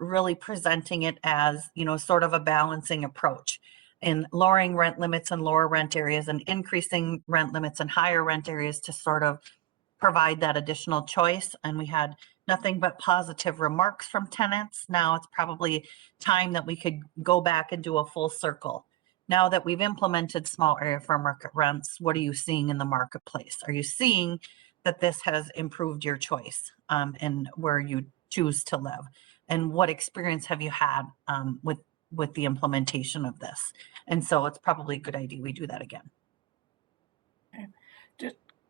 really presenting it as, sort of a balancing approach in lowering rent limits in lower rent areas and increasing rent limits in higher rent areas to sort of provide that additional choice. And we had nothing but positive remarks from tenants. Now it's probably time that we could go back and do a full circle. Now that we've implemented small area fair market rents, what are you seeing in the marketplace? Are you seeing that this has improved your choice and where you choose to live? And what experience have you had with the implementation of this? And so it's probably a good idea we do that again. Okay.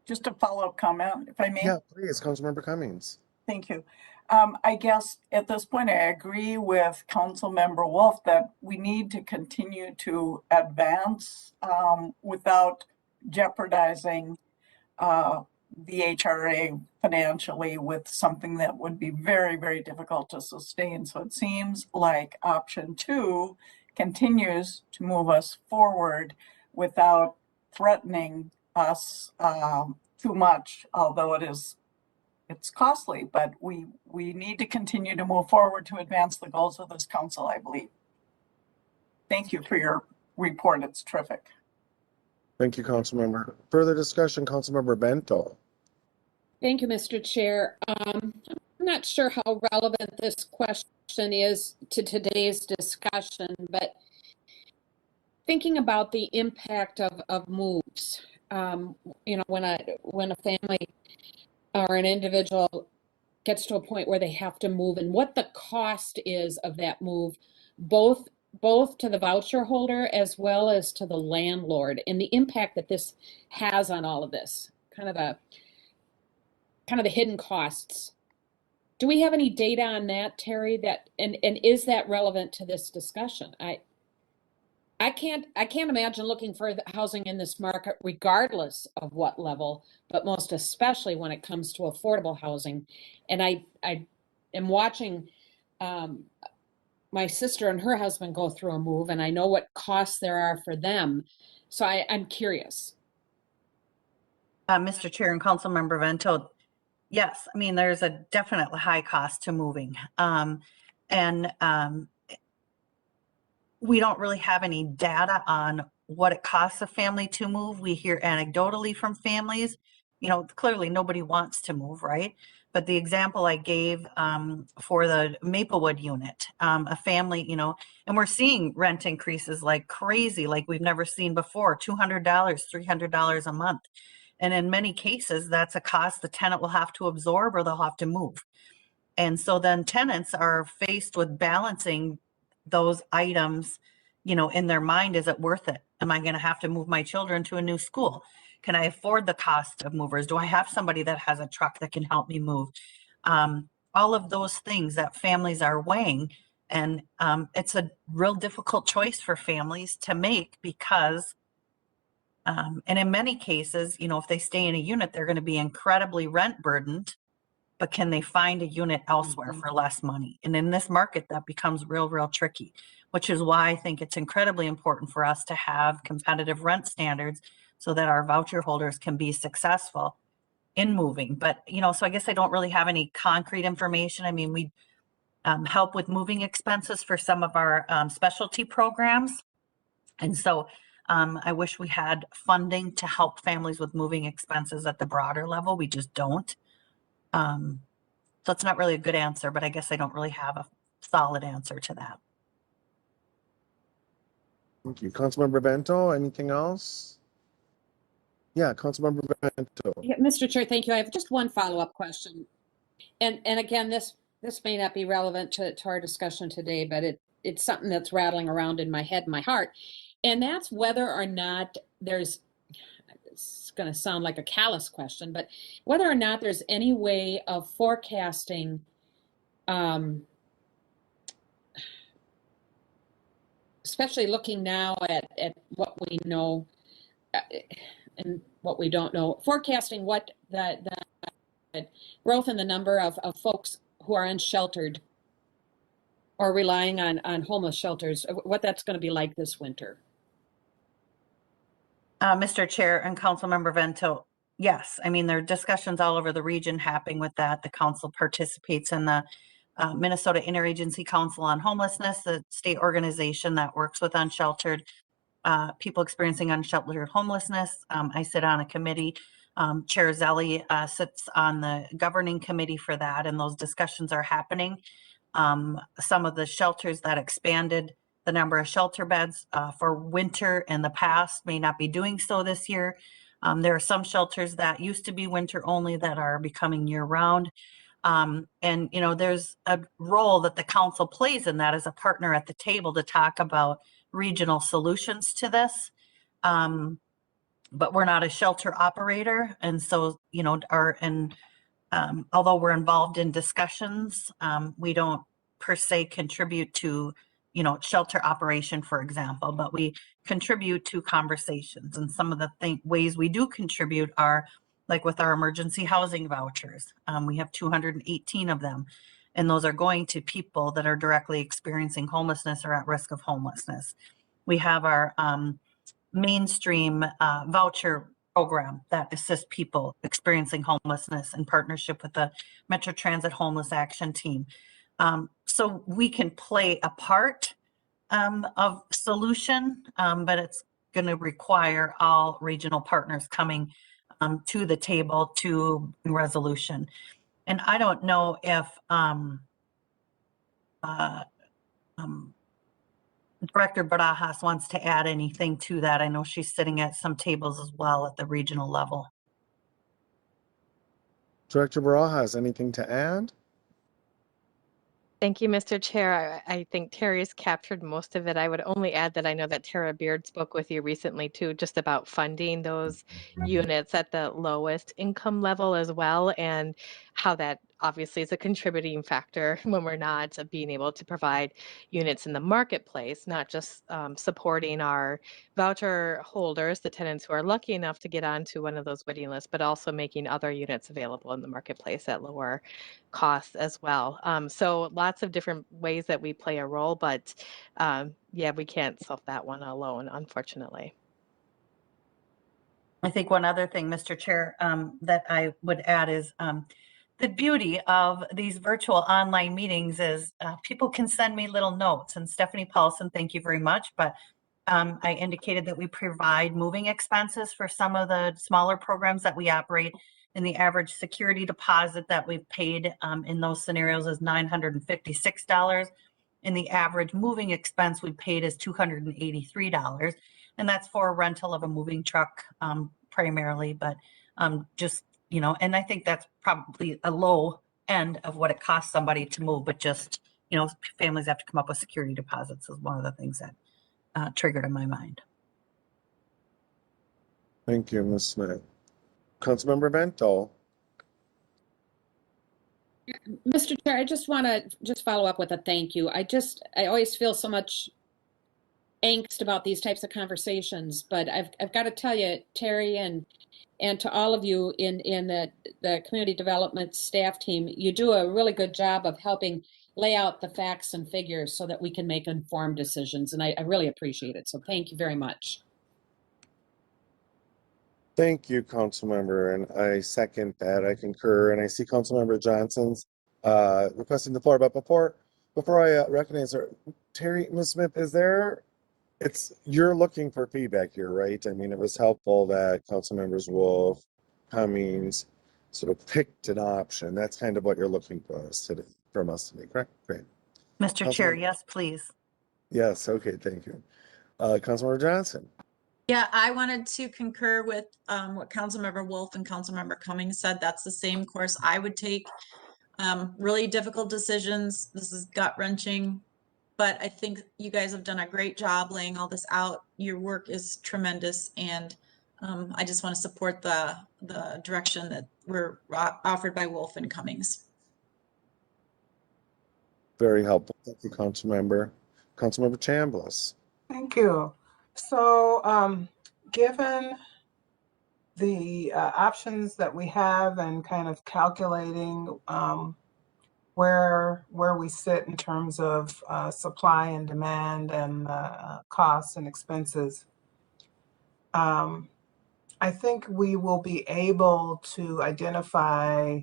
Just a follow-up comment, if I may. Yeah, please, Councilmember Cummings. Thank you. I guess at this point, I agree with Councilmember Wolf that we need to continue to advance without jeopardizing the HRA financially with something that would be very, very difficult to sustain. So it seems like option 2 continues to move us forward without threatening us too much, although it's costly, but we need to continue to move forward to advance the goals of this council, I believe. Thank you for your report. It's terrific. Thank you, Councilmember. Further discussion, Councilmember Bento. Thank you, Mr. Chair. I'm not sure how relevant this question is to today's discussion, but thinking about the impact of moves, when a family or an individual gets to a point where they have to move and what the cost is of that move, both to the voucher holder as well as to the landlord, and the impact that this has on all of this, kind of the hidden costs. Do we have any data on that, Terry? And is that relevant to this discussion? I can't imagine looking for the housing in this market, regardless of what level, but most especially when it comes to affordable housing. And I am watching my sister and her husband go through a move, and I know what costs there are for them. So I'm curious. Mr. Chair and Councilmember Vento, yes, I mean, there's a definite high cost to moving. We don't really have any data on what it costs a family to move. We hear anecdotally from families, clearly nobody wants to move, right? But the example I gave for the Maplewood unit, a family, and we're seeing rent increases like crazy, like we've never seen before, $200, $300 a month. And in many cases, that's a cost the tenant will have to absorb or they'll have to move. And so then tenants are faced with balancing those items, in their mind. Is it worth it? Am I going to have to move my children to a new school? Can I afford the cost of movers? Do I have somebody that has a truck that can help me move? All of those things that families are weighing. And it's a real difficult choice for families to make because, and in many cases, if they stay in a unit, they're going to be incredibly rent burdened, but can they find a unit elsewhere for less money? And in this market, that becomes real, real tricky, which is why I think it's incredibly important for us to have competitive rent standards so that our voucher holders can be successful in moving. But, so I guess I don't really have any concrete information. I mean, we help with moving expenses for some of our specialty programs. And so I wish we had funding to help families with moving expenses at the broader level. We just don't. So it's not really a good answer, but I guess I don't really have a solid answer to that. Thank you. Councilmember Bento, anything else? Yeah, Councilmember Bento. Yeah, Mr. Chair, thank you. I have just one follow-up question. And again, this may not be relevant to our discussion today, but it's something that's rattling around in my head and my heart. And that's whether or not there's, it's going to sound like a callous question, but whether or not there's any way of forecasting especially looking now at what we know and what we don't know, forecasting what the growth in the number of folks who are unsheltered or relying on homeless shelters, what that's going to be like this winter. Mr. Chair and Councilmember Vento, yes. I mean, there are discussions all over the region happening with that. The council participates in the Minnesota Interagency Council on Homelessness, the state organization that works with unsheltered people experiencing unsheltered homelessness. I sit on a committee. Chair Zelli sits on the governing committee for that, and those discussions are happening. Some of the shelters that expanded the number of shelter beds for winter in the past may not be doing so this year. There are some shelters that used to be winter only that are becoming year round. And, you know, there's a role that the council plays in that as a partner at the table to talk about regional solutions to this. But we're not a shelter operator. And so, you know, although we're involved in discussions, we don't per se contribute to, you know, shelter operation, for example, but we contribute to conversations. And some of the ways we do contribute are like with our emergency housing vouchers. We have 218 of them, and those are going to people that are directly experiencing homelessness or at risk of homelessness. We have our mainstream voucher program that assists people experiencing homelessness in partnership with the Metro Transit Homeless Action Team. So we can play a part of solution, but it's going to require all regional partners coming to the table to resolution. And I don't know if Director Barajas wants to add anything to that. I know she's sitting at some tables as well at the regional level. Director Barajas, anything to add? Thank you, Mr. Chair. I think Terry's captured most of it. I would only add that I know that Tara Beard spoke with you recently too, just about funding those units at the lowest income level as well, and how that obviously is a contributing factor when we're not being able to provide units in the marketplace, not just supporting our voucher holders, the tenants who are lucky enough to get onto one of those waiting lists, but also making other units available in the marketplace at lower costs as well. So lots of different ways that we play a role, but yeah, we can't solve that one alone, unfortunately. I think one other thing, Mr. Chair, that I would add is the beauty of these virtual online meetings is people can send me little notes. And Stephanie Paulson, thank you very much. But I indicated that we provide moving expenses for some of the smaller programs that we operate. And the average security deposit that we've paid in those scenarios is $956. And the average moving expense we paid is $283. And that's for a rental of a moving truck primarily, but just, you know, and I think that's probably a low end of what it costs somebody to move, but just, you know, families have to come up with security deposits is one of the things that triggered in my mind. Thank you, Ms. Smith. Councilmember Bento. Mr. Chair, I just want to follow up with a thank you. I always feel so much angst about these types of conversations, but I've got to tell you, Terry, and to all of you in the community development staff team, you do a really good job of helping lay out the facts and figures so that we can make informed decisions. And I really appreciate it. So thank you very much. Thank you, Councilmember, and I second that. I concur, and I see Councilmember Johnson's requesting the floor. But before I recognize her, Terry, Ms. Smith, is there you're looking for feedback here, right? I mean, it was helpful that council members Wolf, Cummings sort of picked an option. That's kind of what you're looking for us today, from us today, correct? Great. Mr. Chair, Councilmember- yes, please. Yes, okay, thank you. Councilmember Johnson. Yeah, I wanted to concur with what Councilmember Wolf and Councilmember Cummings said. That's the same course I would take. Really difficult decisions. This is gut wrenching, but I think you guys have done a great job laying all this out. Your work is tremendous, and I just want to support the direction that were offered by Wolf and Cummings. Very helpful. Thank you, Councilmember. Councilmember Chambliss. Thank you. So, given the options that we have and kind of calculating where we sit in terms of supply and demand and costs and expenses, I think we will be able to identify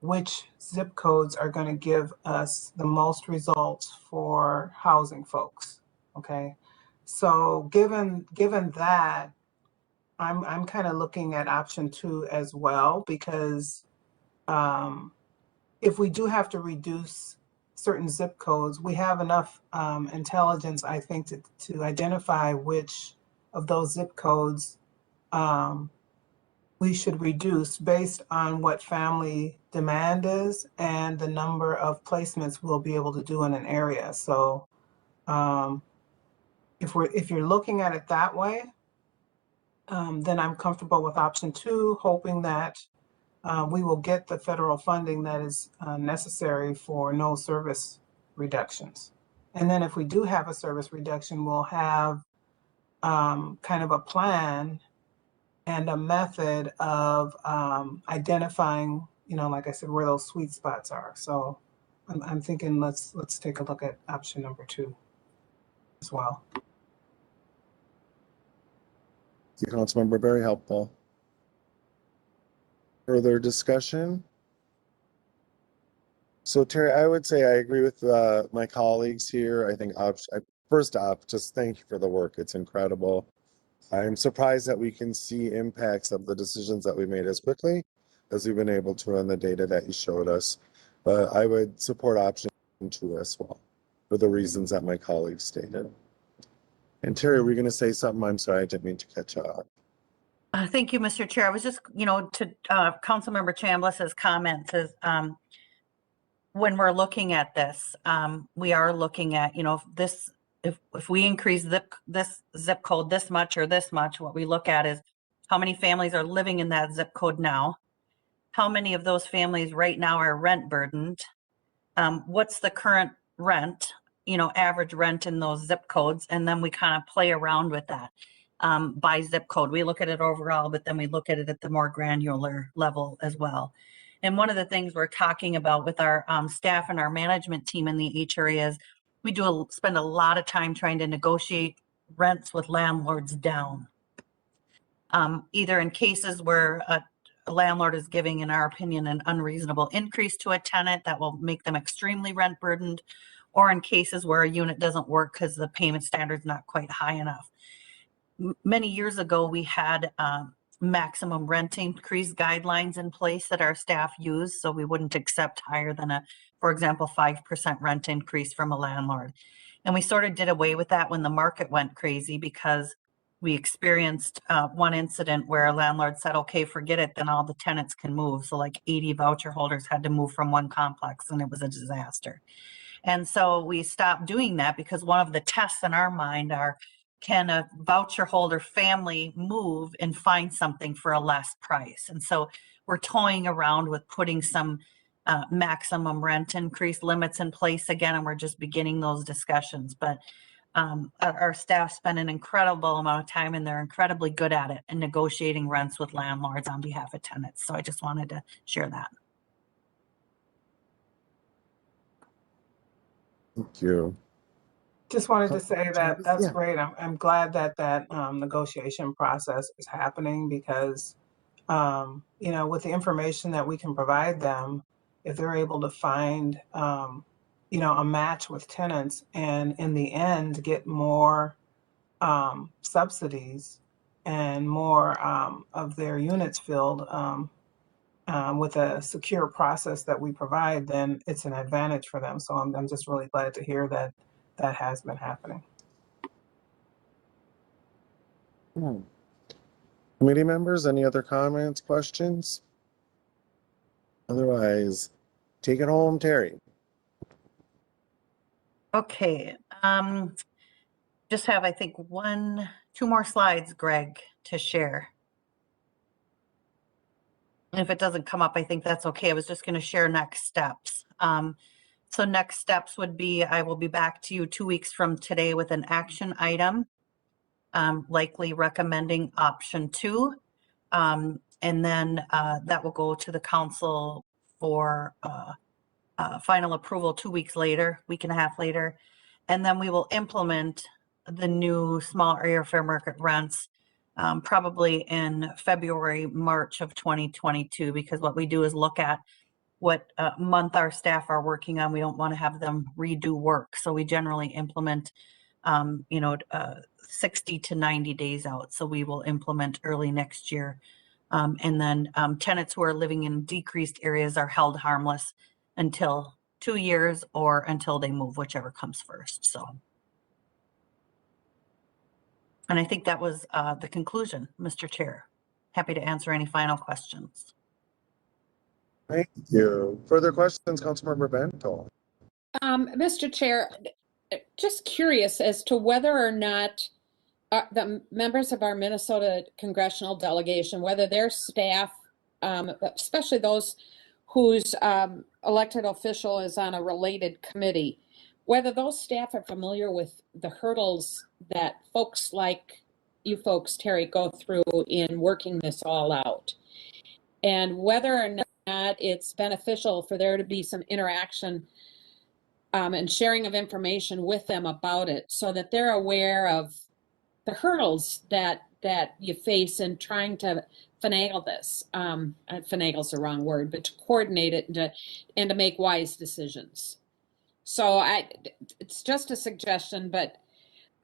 which zip codes are going to give us the most results for housing folks. Okay, so given that, I'm kind of looking at option 2 as well, because if we do have to reduce certain zip codes, we have enough intelligence, I think, to identify which of those zip codes we should reduce based on what family demand is and the number of placements we'll be able to do in an area. So if you're looking at it that way, then I'm comfortable with option 2, hoping that we will get the federal funding that is necessary for no service reductions. And then if we do have a service reduction, we'll have kind of a plan and a method of identifying, like I said, where those sweet spots are. So I'm thinking let's take a look at option number 2 as well. Thank you, Councilmember, very helpful. Further discussion? So Terry, I would say I agree with my colleagues here. I think first off, just thank you for the work. It's incredible. I'm surprised that we can see impacts of the decisions that we made as quickly as we've been able to on the data that you showed us. But I would support option 2 as well, for the reasons that my colleagues stated. And Terry, were you going to say something? I'm sorry, I didn't mean to catch up. Thank you, Mr. Chair. I was just, to Councilmember Chambliss's comments is when we're looking at this, we are looking at, if we increase this zip code this much or this much, what we look at is how many families are living in that zip code now, how many of those families right now are rent burdened, what's the current rent, average rent in those zip codes, and then we kind of play around with that by zip code. We look at it overall, but then we look at it at the more granular level as well. And one of the things we're talking about with our staff and our management team in the HRA is we spend a lot of time trying to negotiate rents with landlords down. Either in cases where a landlord is giving, in our opinion, an unreasonable increase to a tenant that will make them extremely rent burdened, or in cases where a unit doesn't work because the payment standard's not quite high enough. Many years ago, we had maximum rent increase guidelines in place that our staff used, so we wouldn't accept higher than for example, 5% rent increase from a landlord. And we sort of did away with that when the market went crazy, because we experienced one incident where a landlord said, okay, forget it, then all the tenants can move. So like 80 voucher holders had to move from one complex, and it was a disaster. And so we stopped doing that, because one of the tests in our mind are, can a voucher holder family move and find something for a less price? And so we're toying around with putting some maximum rent increase limits in place again, and we're just beginning those discussions. But our staff spend an incredible amount of time, and they're incredibly good at it, in negotiating rents with landlords on behalf of tenants. So I just wanted to share that. Thank you. Just wanted to say that that's great. I'm glad that negotiation process is happening, because with the information that we can provide them, if they're able to find a match with tenants, and in the end get more subsidies and more of their units filled with a secure process that we provide, then it's an advantage for them. So I'm just really glad to hear that that has been happening. Committee members, any other comments, questions? Otherwise, take it home, Terry. Okay, just have, I think, two more slides, Greg, to share. And if it doesn't come up, I think that's okay. I was just going to share next steps. So next steps would be, I will be back to you 2 weeks from today with an action item, likely recommending option 2. And then that will go to the council for final approval 2 weeks later, week and a half later. And then we will implement the new small area fair market rents probably in February, March of 2022, because what we do is look at what month our staff are working on. We don't want to have them redo work. So we generally implement, 60 to 90 days out. So we will implement early next year. And then tenants who are living in decreased areas are held harmless until 2 years or until they move, whichever comes first. So. And I think that was the conclusion, Mr. Chair. Happy to answer any final questions. Thank you. Further questions, Councilmember Bento? Mr. Chair, just curious as to whether or not the members of our Minnesota congressional delegation, whether their staff, especially those whose elected official is on a related committee, whether those staff are familiar with the hurdles that folks like you folks, Terry, go through in working this all out, and whether or not it's beneficial for there to be some interaction and sharing of information with them about it, so that they're aware of the hurdles that you face in trying to finagle this. Finagle's the wrong word, but to coordinate it and to make wise decisions. So it's just a suggestion, but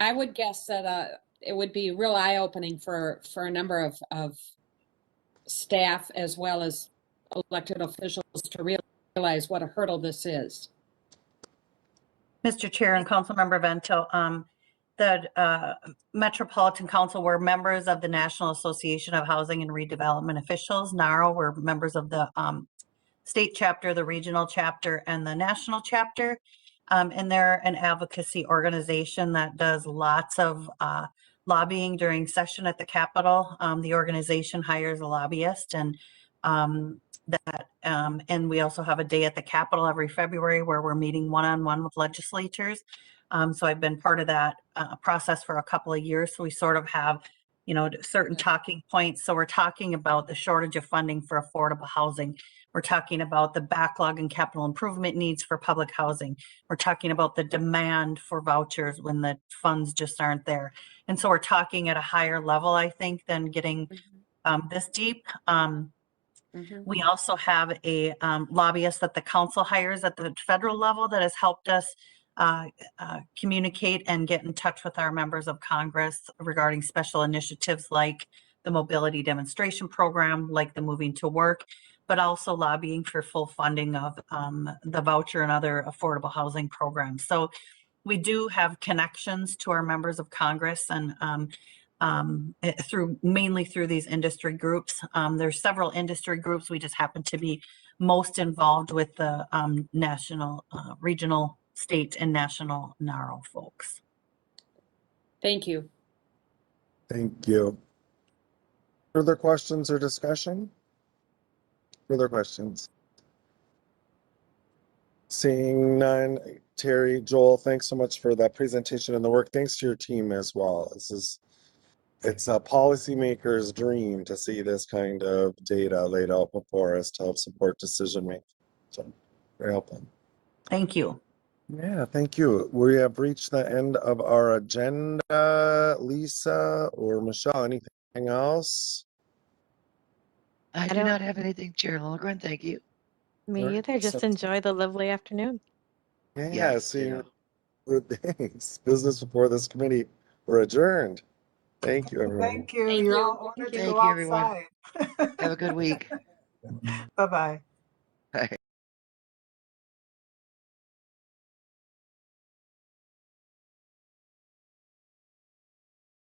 I would guess that it would be real eye-opening for a number of staff as well as elected officials to realize what a hurdle this is. Mr. Chair and Councilmember Vento, the Metropolitan Council were members of the National Association of Housing and Redevelopment Officials. NARO were members of the state chapter, the regional chapter, and the national chapter. And they're an advocacy organization that does lots of lobbying during session at the Capitol. The organization hires a lobbyist, and and we also have a day at the Capitol every February where we're meeting one-on-one with legislators. So I've been part of that process for a couple of years. So we sort of have, certain talking points. So we're talking about the shortage of funding for affordable housing. We're talking about the backlog and capital improvement needs for public housing. We're talking about the demand for vouchers when the funds just aren't there. And so we're talking at a higher level, I think, than getting this deep. We also have a lobbyist that the council hires at the federal level that has helped us communicate and get in touch with our members of Congress regarding special initiatives like the mobility demonstration program, like the moving to work, but also lobbying for full funding of the voucher and other affordable housing programs. So we do have connections to our members of Congress, and mainly through these industry groups. There's several industry groups. We just happen to be most involved with the national, regional, state, and national NARO folks. Thank you. Thank you. Further questions or discussion? Further questions? Seeing none, Terry, Joel, thanks so much for that presentation and the work. Thanks to your team as well. It's a policymaker's dream to see this kind of data laid out before us to help support decision making. So very helpful. Thank you. Yeah, thank you. We have reached the end of our agenda. Lisa or Michelle, anything else? I do not have anything, Chair Lilligren. Thank you. Me Alright, either. Just so- enjoy the lovely afternoon. Yeah, Yes, see, ditto. thanks. Business before this committee We're adjourned. Thank you, everyone. Thank you. Thank You're you. all ordered to Thank go you, everyone. outside. Have a good week. Bye-bye. Bye.